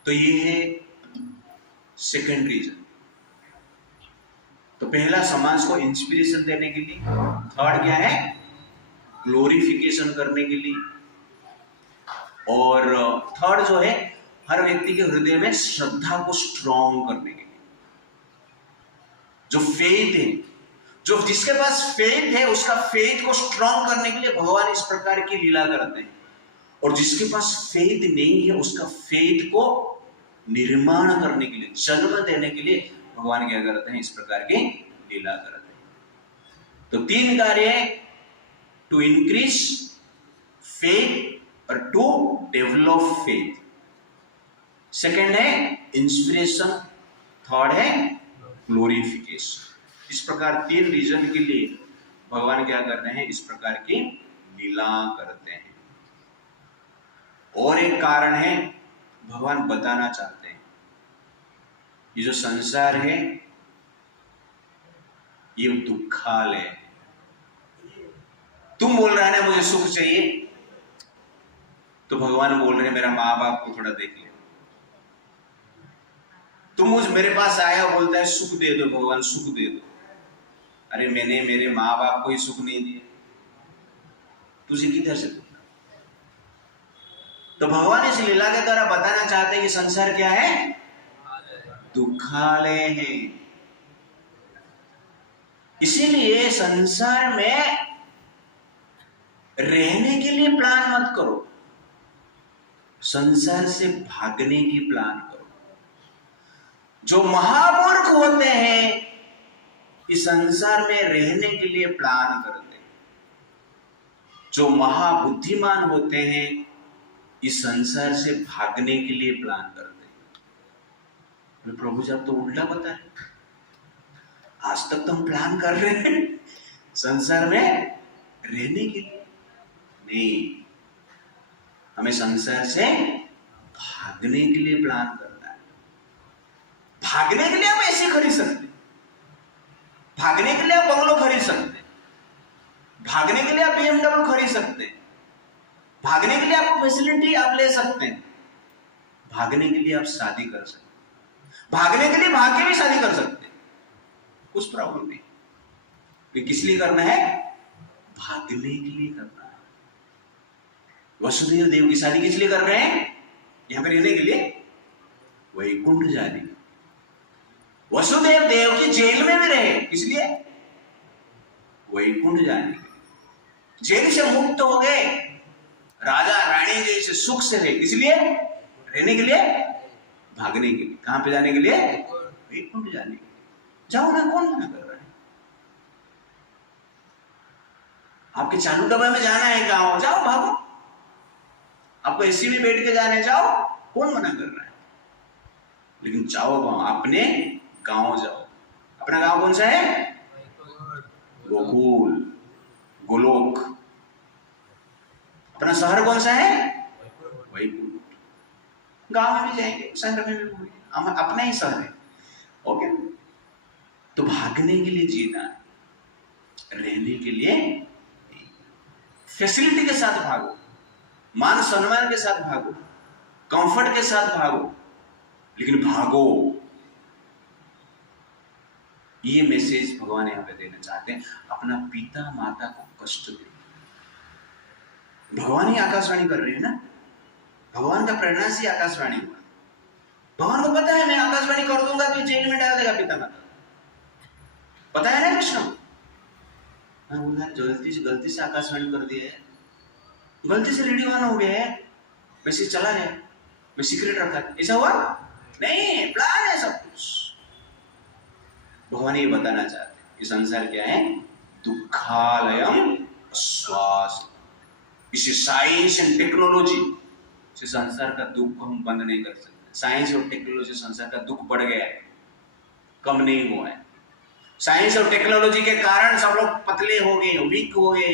तो ये है सेकंड रीजन। तो पहला समाज को इंस्पिरेशन देने के लिए, थर्ड क्या है? ग्लोरिफिकेशन करने के लिए, और थर्ड जो है हर व्यक्ति के हृदय में श्रद्धा को स्ट्रॉन्ग करने के लिए। जो फेथ है, जो जिसके पास फेथ है, उसका फेथ को स्ट्रॉन्ग करने के लिए भगवान इस प्रकार की लीला करते हैं। और जिसके पास फेथ नहीं है, उसका फेथ को निर्माण करने के लिए, जन्म देने के लिए भगवान क्या करते हैं? इस प्रकार की लीला करते हैं। तो 3 कार्य है, टू इंक्रीज फेथ और टू डेवलप फेथ। सेकंड है इंस्पिरेशन, थर्ड है ग्लोरिफिकेशन। इस प्रकार 3 रीजन के लिए भगवान क्या कर रहे हैं, इस प्रकार की लीला करते हैं। और एक कारण है, भगवान बताना चाहते हैं ये जो संसार है ये दुखालय है। तुम बोल रहा है ना मुझे सुख चाहिए, तो भगवान बोल रहे हैं मेरा माँ बाप को थोड़ा देख ले। तुम मेरे पास आया और बोलता है सुख दे दो, भगवान सुख दे दो। अरे मैंने मेरे माँ बाप को ही सुख नहीं दिया, तुझे किधर से दूंगा? तो भगवान इस लीला के द्वारा बताना चाहते हैं कि संसार क्या है, दुखालय है। इसीलिए संसार में रहने के लिए प्लान मत करो, संसार से भागने की प्लान करो। जो महामूर्ख होते हैं इस संसार में रहने के लिए प्लान करते हैं, जो महाबुद्धिमान होते हैं इस संसार से भागने के लिए प्लान करते हैं। प्रभु जी आप तो उल्टा बता रहे, आज तक तो हम प्लान कर रहे हैं संसार में रहने के लिए, नहीं, हमें संसार से भागने के लिए प्लान करना है। भागने के लिए हम ऐसे खरीद सकते, भागने के लिए आप बंगलो खरीद सकते, भागने के लिए आप BMW खरीद सकते, भागने के लिए आपको फैसिलिटी आप ले सकते हैं, भागने के लिए आप शादी कर सकते, भागने के लिए भाग के भी शादी कर सकते, कुछ प्रॉब्लम नहीं। तो किस लिए करना है, भागने के लिए करना है। वसुदेव देव की शादी किस लिए कर रहे हैं, यहां पर रहने के लिए, वैकुंठ जाने। वसुदेव देव की जेल में भी रहे, इसलिए वैकुंठ जाने के लिए। जेल से मुक्त हो गए, राजा रानी जैसे सुख से रहे, इसलिए रहने के लिए, भागने के लिए। कहां पे जाने के लिए, वैकुंठ जाने के लिए। जाओ ना, कौन मना कर रहा है? आपके चालू डब्बे में जाना है गांव, जाओ भागो। आपको एसी में बैठ के जाने, जाओ, कौन मना कर रहा है? लेकिन जाओ गांव, अपने गांव जाओ। अपना गांव कौन सा है, गोकुल, गोलोक। अपना शहर कौन सा है, वैकुंठ। गांव में भी जाएंगे, शहर में भी घूमेंगे, अपना ही शहर है। ओके, तो भागने के लिए जीना है, रहने के लिए फैसिलिटी के साथ भागो, मान सम्मान के साथ भागो, कंफर्ट के साथ भागो, लेकिन भागो। ये मैसेज भगवान यहां पे देना चाहते हैं। अपना पिता माता को कष्ट दे, भगवान ही आकाशवाणी कर रहे हैं ना, भगवान का प्रेरणा से आकाशवाणी हुआ। भगवान को पता है मैं आकाशवाणी कर दूंगा तो जेल में डाल देगा पिता माता, पता है ना कृष्ण। मैं बोला गलती से आकाशवाणी कर दिया है, गलती से रेडियो ऑन हो गया है, वैसे चला है, मैं सीक्रेट रखा, ऐसा हुआ नहीं, प्लान है सब कुछ। भगवान ये बताना चाहते हैं कि संसार क्या है, दुखालयम श्वास। इसे साइंस एंड टेक्नोलॉजी से संसार का दुख हम बंद नहीं कर सकते। साइंस और टेक्नोलॉजी संसार का दुख बढ़ गया है, कम नहीं हुआ है। साइंस और टेक्नोलॉजी के कारण सब लोग पतले हो गए, वीक हो गए,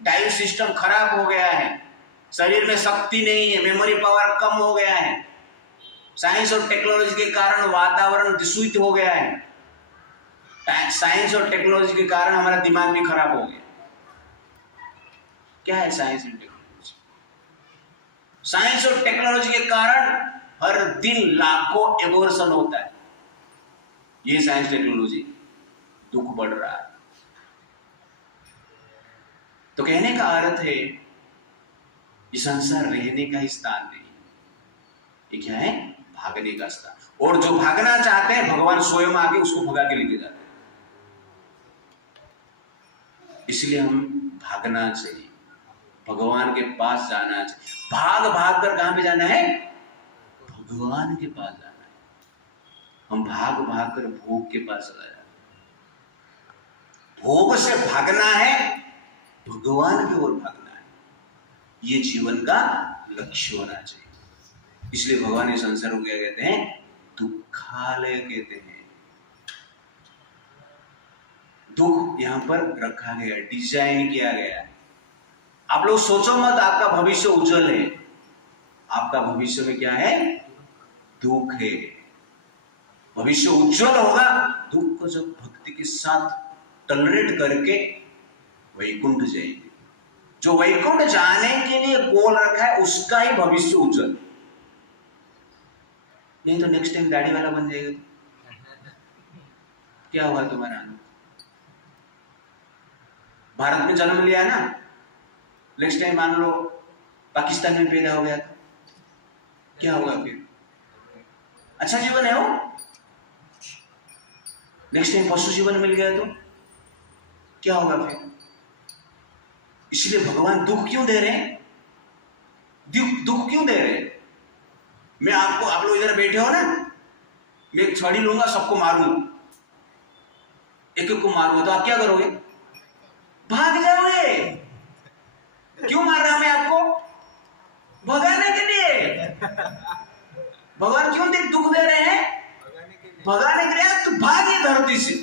डाइट सिस्टम खराब हो गया है, शरीर में शक्ति नहीं है, मेमोरी पावर कम हो गया है। साइंस और टेक्नोलॉजी के कारण वातावरण दूषित हो गया है, साइंस और टेक्नोलॉजी के कारण हमारा दिमाग भी खराब हो गया। क्या है साइंस और टेक्नोलॉजी? साइंस और टेक्नोलॉजी के कारण हर दिन लाखों एबॉर्शन होता है। ये साइंस टेक्नोलॉजी, दुख बढ़ रहा है। तो कहने का अर्थ है ये संसार रहने का ही स्थान नहीं, ये क्या है, भागने का स्थान। और जो भागना चाहते हैं भगवान स्वयं आके उसको भगा के लेके जाते हैं। इसलिए हम भागना चाहिए, भगवान के पास जाना चाहिए। भाग भाग कर कहां पे जाना है, भगवान के पास जाना है। हम भाग भाग कर भोग के पास चला जाते, भोग से भागना है, भगवान की ओर भागना है। ये जीवन का लक्ष्य होना चाहिए। इसलिए भगवान इस संसार को क्या कहते हैं, दुखालय कहते हैं। दुख यहां पर रखा गया, डिजाइन किया गया है। आप लोग सोचो मत आपका भविष्य उज्जवल है, आपका भविष्य में क्या है? दुख है। भविष्य उज्जवल होगा दुख को जब भक्ति के साथ टलरेट करके वैकुंठ जाएंगे। जो वैकुंठ जाने के लिए गोल रखा है उसका ही भविष्य उज्जवल, नहीं तो नेक्स्ट टाइम दाढ़ी वाला बन जाएगा क्या होगा तुम्हारा? भारत में जन्म लिया ना, नेक्स्ट टाइम मान लो पाकिस्तान में पैदा हो गया तो क्या होगा फिर? अच्छा जीवन है वो। नेक्स्ट टाइम पशु जीवन मिल गया तो क्या होगा फिर? इसलिए भगवान दुख क्यों दे रहे हैं? दुख क्यों दे रहे हैं? मैं आपको, आप लोग इधर बैठे हो ना, मैं एक छड़ी लूंगा सबको मारूंगा, एक एक को मारूंगा तो आप क्या करोगे? भाग जाओगे। क्यों मार रहा मैं आपको? भगाने के लिए। भगवान क्यों दुख दे रहे हैं? भगाने के लिए। तो भागे धरती से।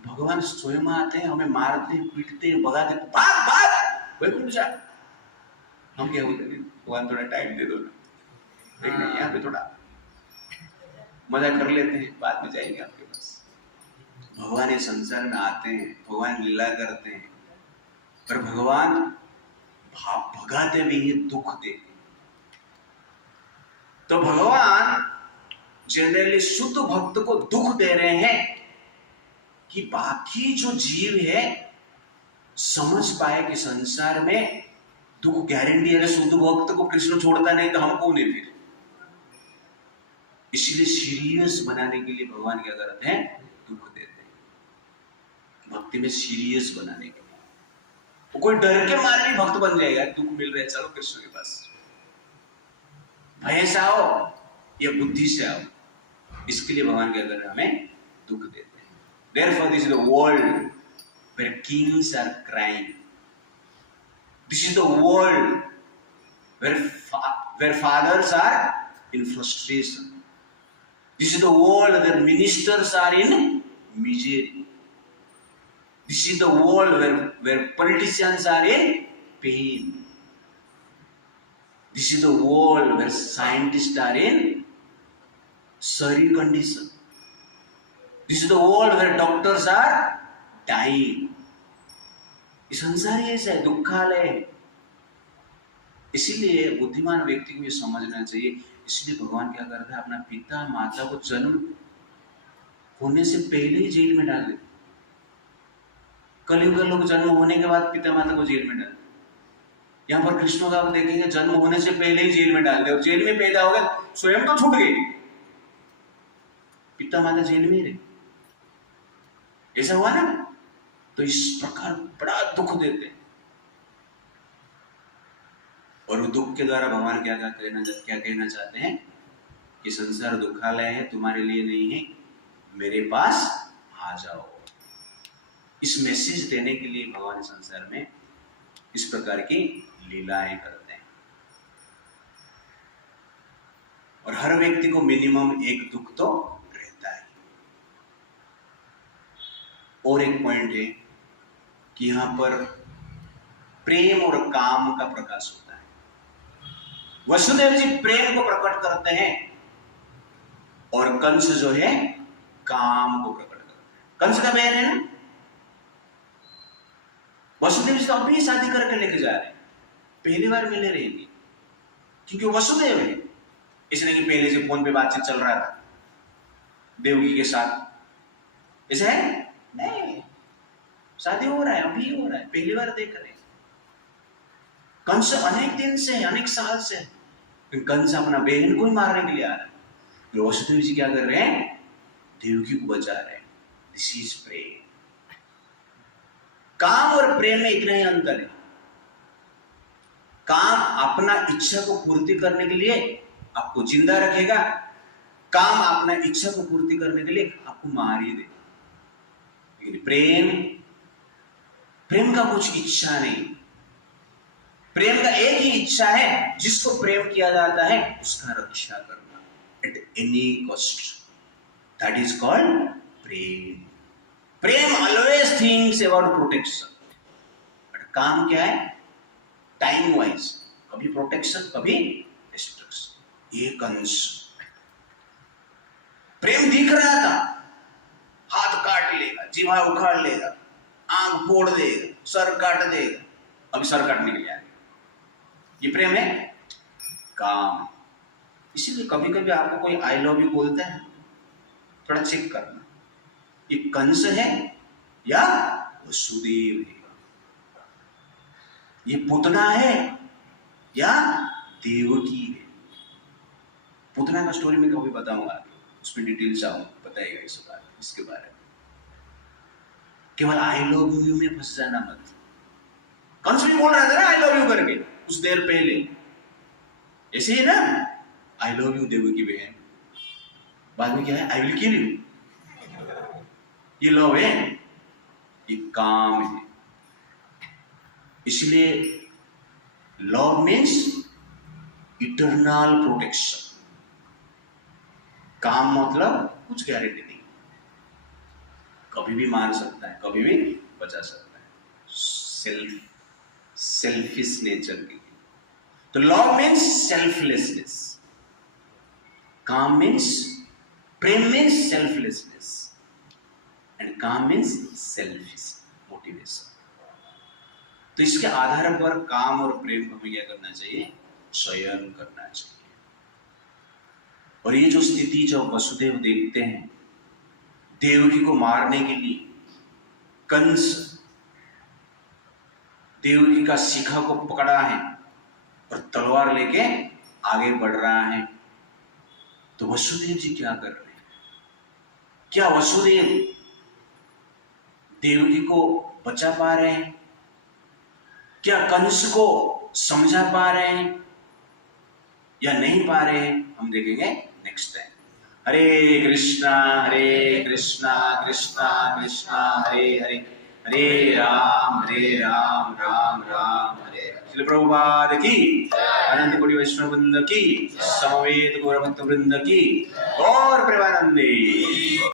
भगवान स्वयं आते हैं, हमें मारते हैं, पीटते हैं, भगाते हैं, भाग भाग वैकुंठ जा। हम क्या बोलते हैं? भगवान थोड़ा टाइम दे दो ना, देखना यहाँ पे थोड़ा मजा कर लेते हैं, बाद में जाएंगे आपके पास। भगवान इस संसार में आते हैं, भगवान लीला करते हैं, पर भगवान भगाते भी ही दुख देते। तो भगवान जनरली शुद्ध भक्त को दुख दे रहे हैं कि बाकी जो जीव है समझ पाए कि संसार में दुख गारंटी है। शुद्ध भक्त को कृष्ण छोड़ता नहीं तो हम कौन है फिर? इसलिए सीरियस बनाने के लिए भगवान क्या करते हैं? दुख देते हैं, भक्ति में सीरियस बनाने के लिए। वो कोई डर के मारे भी भक्त बन जाएगा, दुख मिल रहा है चलो कृष्ण के पास। भय से आओ या बुद्धि से आओ, इसके लिए भगवान क्या कर रहे हैं? हमें दुख देते हैं। Therefore, this is the world where kings are crying. This is the world where fathers are in frustration. This is the world where ministers are in misery. This is the world where politicians are in pain. This is the world where scientists are in sorry condition. This is the world where doctors are dying. ये संसार ही ऐसा है, दुखालय है। इसीलिए बुद्धिमान व्यक्ति को ये समझना चाहिए। इसलिए भगवान क्या करता है? अपना पिता माता को जन्म होने से पहले ही जेल में डाल देते। कलयुग के लोग जन्म होने के बाद पिता माता को जेल में डाल देते। यहाँ पर कृष्ण का आप देखेंगे जन्म होने से पहले ही जेल में डाल दे, और जेल में पैदा हो गया स्वयं तो छूट गए, पिता माता जेल में रहे। ऐसा हुआ ना? तो इस प्रकार बड़ा दुख देते हैं, और दुख के द्वारा भगवान क्या कहना चाहते हैं? कि संसार दुखालय है, तुम्हारे लिए नहीं है, मेरे पास आ जाओ। इस मैसेज देने के लिए भगवान संसार में इस प्रकार की लीलाएं करते हैं। और हर व्यक्ति को मिनिमम एक दुख तो रहता है। और एक पॉइंट है कि यहां पर प्रेम और काम का प्रकाश होता है। वसुदेव जी प्रेम को प्रकट करते हैं और कंस जो है काम को प्रकट करते हैं। कंस का बहन है ना, वसुदेव जी तो अभी शादी करके लेके जा रहे हैं, पहली बार मिले रहेंगे क्योंकि वसुदेव है। इसलिए कि पहले से फोन पे बातचीत चल रहा था देवकी के साथ, ऐसा है नहीं, शादी हो रहा है, अभी हो रहा है, पहली बार देख रहे हैं। कंस अनेक दिन से, अनेक साल से कंस अपना बहन को ही मारने के लिए आ रहा है। वसुदेव जी क्या कर रहे हैं? देवकी को बचा रहे हैं। दिस इज प्रेम। काम और प्रेम में इतना ही अंतर है। काम अपना इच्छा को पूर्ति करने के लिए आपको जिंदा रखेगा, काम अपना इच्छा को पूर्ति करने के लिए आपको मार ही देगा। लेकिन प्रेम का कुछ इच्छा नहीं। प्रेम का एक ही इच्छा है, जिसको प्रेम किया जाता है उसका रक्षा करना at any cost. That is called Prem. Prem always thinks about protection, but काम क्या है, टाइम वाइज, कभी प्रोटेक्शन कभी डिस्ट्रक्शन। ये कंस, प्रेम दिख रहा था, हाथ काट लेगा, जीवा उखाड़ लेगा, आंख फोड़ देगा, सर काट देगा, अभी सर काटने के लिए आएगा, ये प्रेम है? काम। इसीलिए कभी कभी आपको कोई आई लव यू बोलता है, थोड़ा चेक करना, ये कंस है या वसुदेव है, ये पूतना है या देवकी है। पूतना का स्टोरी में कभी बताऊंगा, उसमें डिटेल बताएगा इसके बारे में। केवल आई लव यू में फंस जाना मत। कंस भी बोल रहा था ना आई लव यू करके कुछ देर पहले, ऐसे ही ना, आई लव यू देवकी बहन, बाद में क्या है, आई विल किल यू। ये लव है, ये काम है। इसलिए लव मीन्स इटर्नल प्रोटेक्शन, काम मतलब कुछ गारंटी नहीं, कभी भी मार सकता है, कभी भी बचा सकता है, सेल्फिश नेचर की। तो लव मीन्स सेल्फलेसनेस, काम means, Prem means selflessness, and काम मीन्स सेल्फिश मोटिवेशन। तो इसके आधार पर काम और प्रेम को हमें क्या करना चाहिए, चयन करना चाहिए। और ये जो स्थिति जब वसुदेव देखते हैं, देवकी को मारने के लिए कंस देवकी का शिखा को पकड़ा है और तलवार लेके आगे बढ़ रहा है, तो वसुदेव जी क्या कर रहे हैं? क्या वसुदेव देवकी को बचा पा रहे हैं? क्या कंस को समझा पा रहे हैं या नहीं पा रहे हैं? हम देखेंगे नेक्स्ट टाइम। हरे कृष्णा कृष्णा कृष्णा हरे हरे, हरे राम राम राम हरे हरे। श्रील प्रभुपाद की, अनंत कोटि वैष्णव वृंद की, समवेत गौर भक्त वृंद की, और प्रेमानंदे।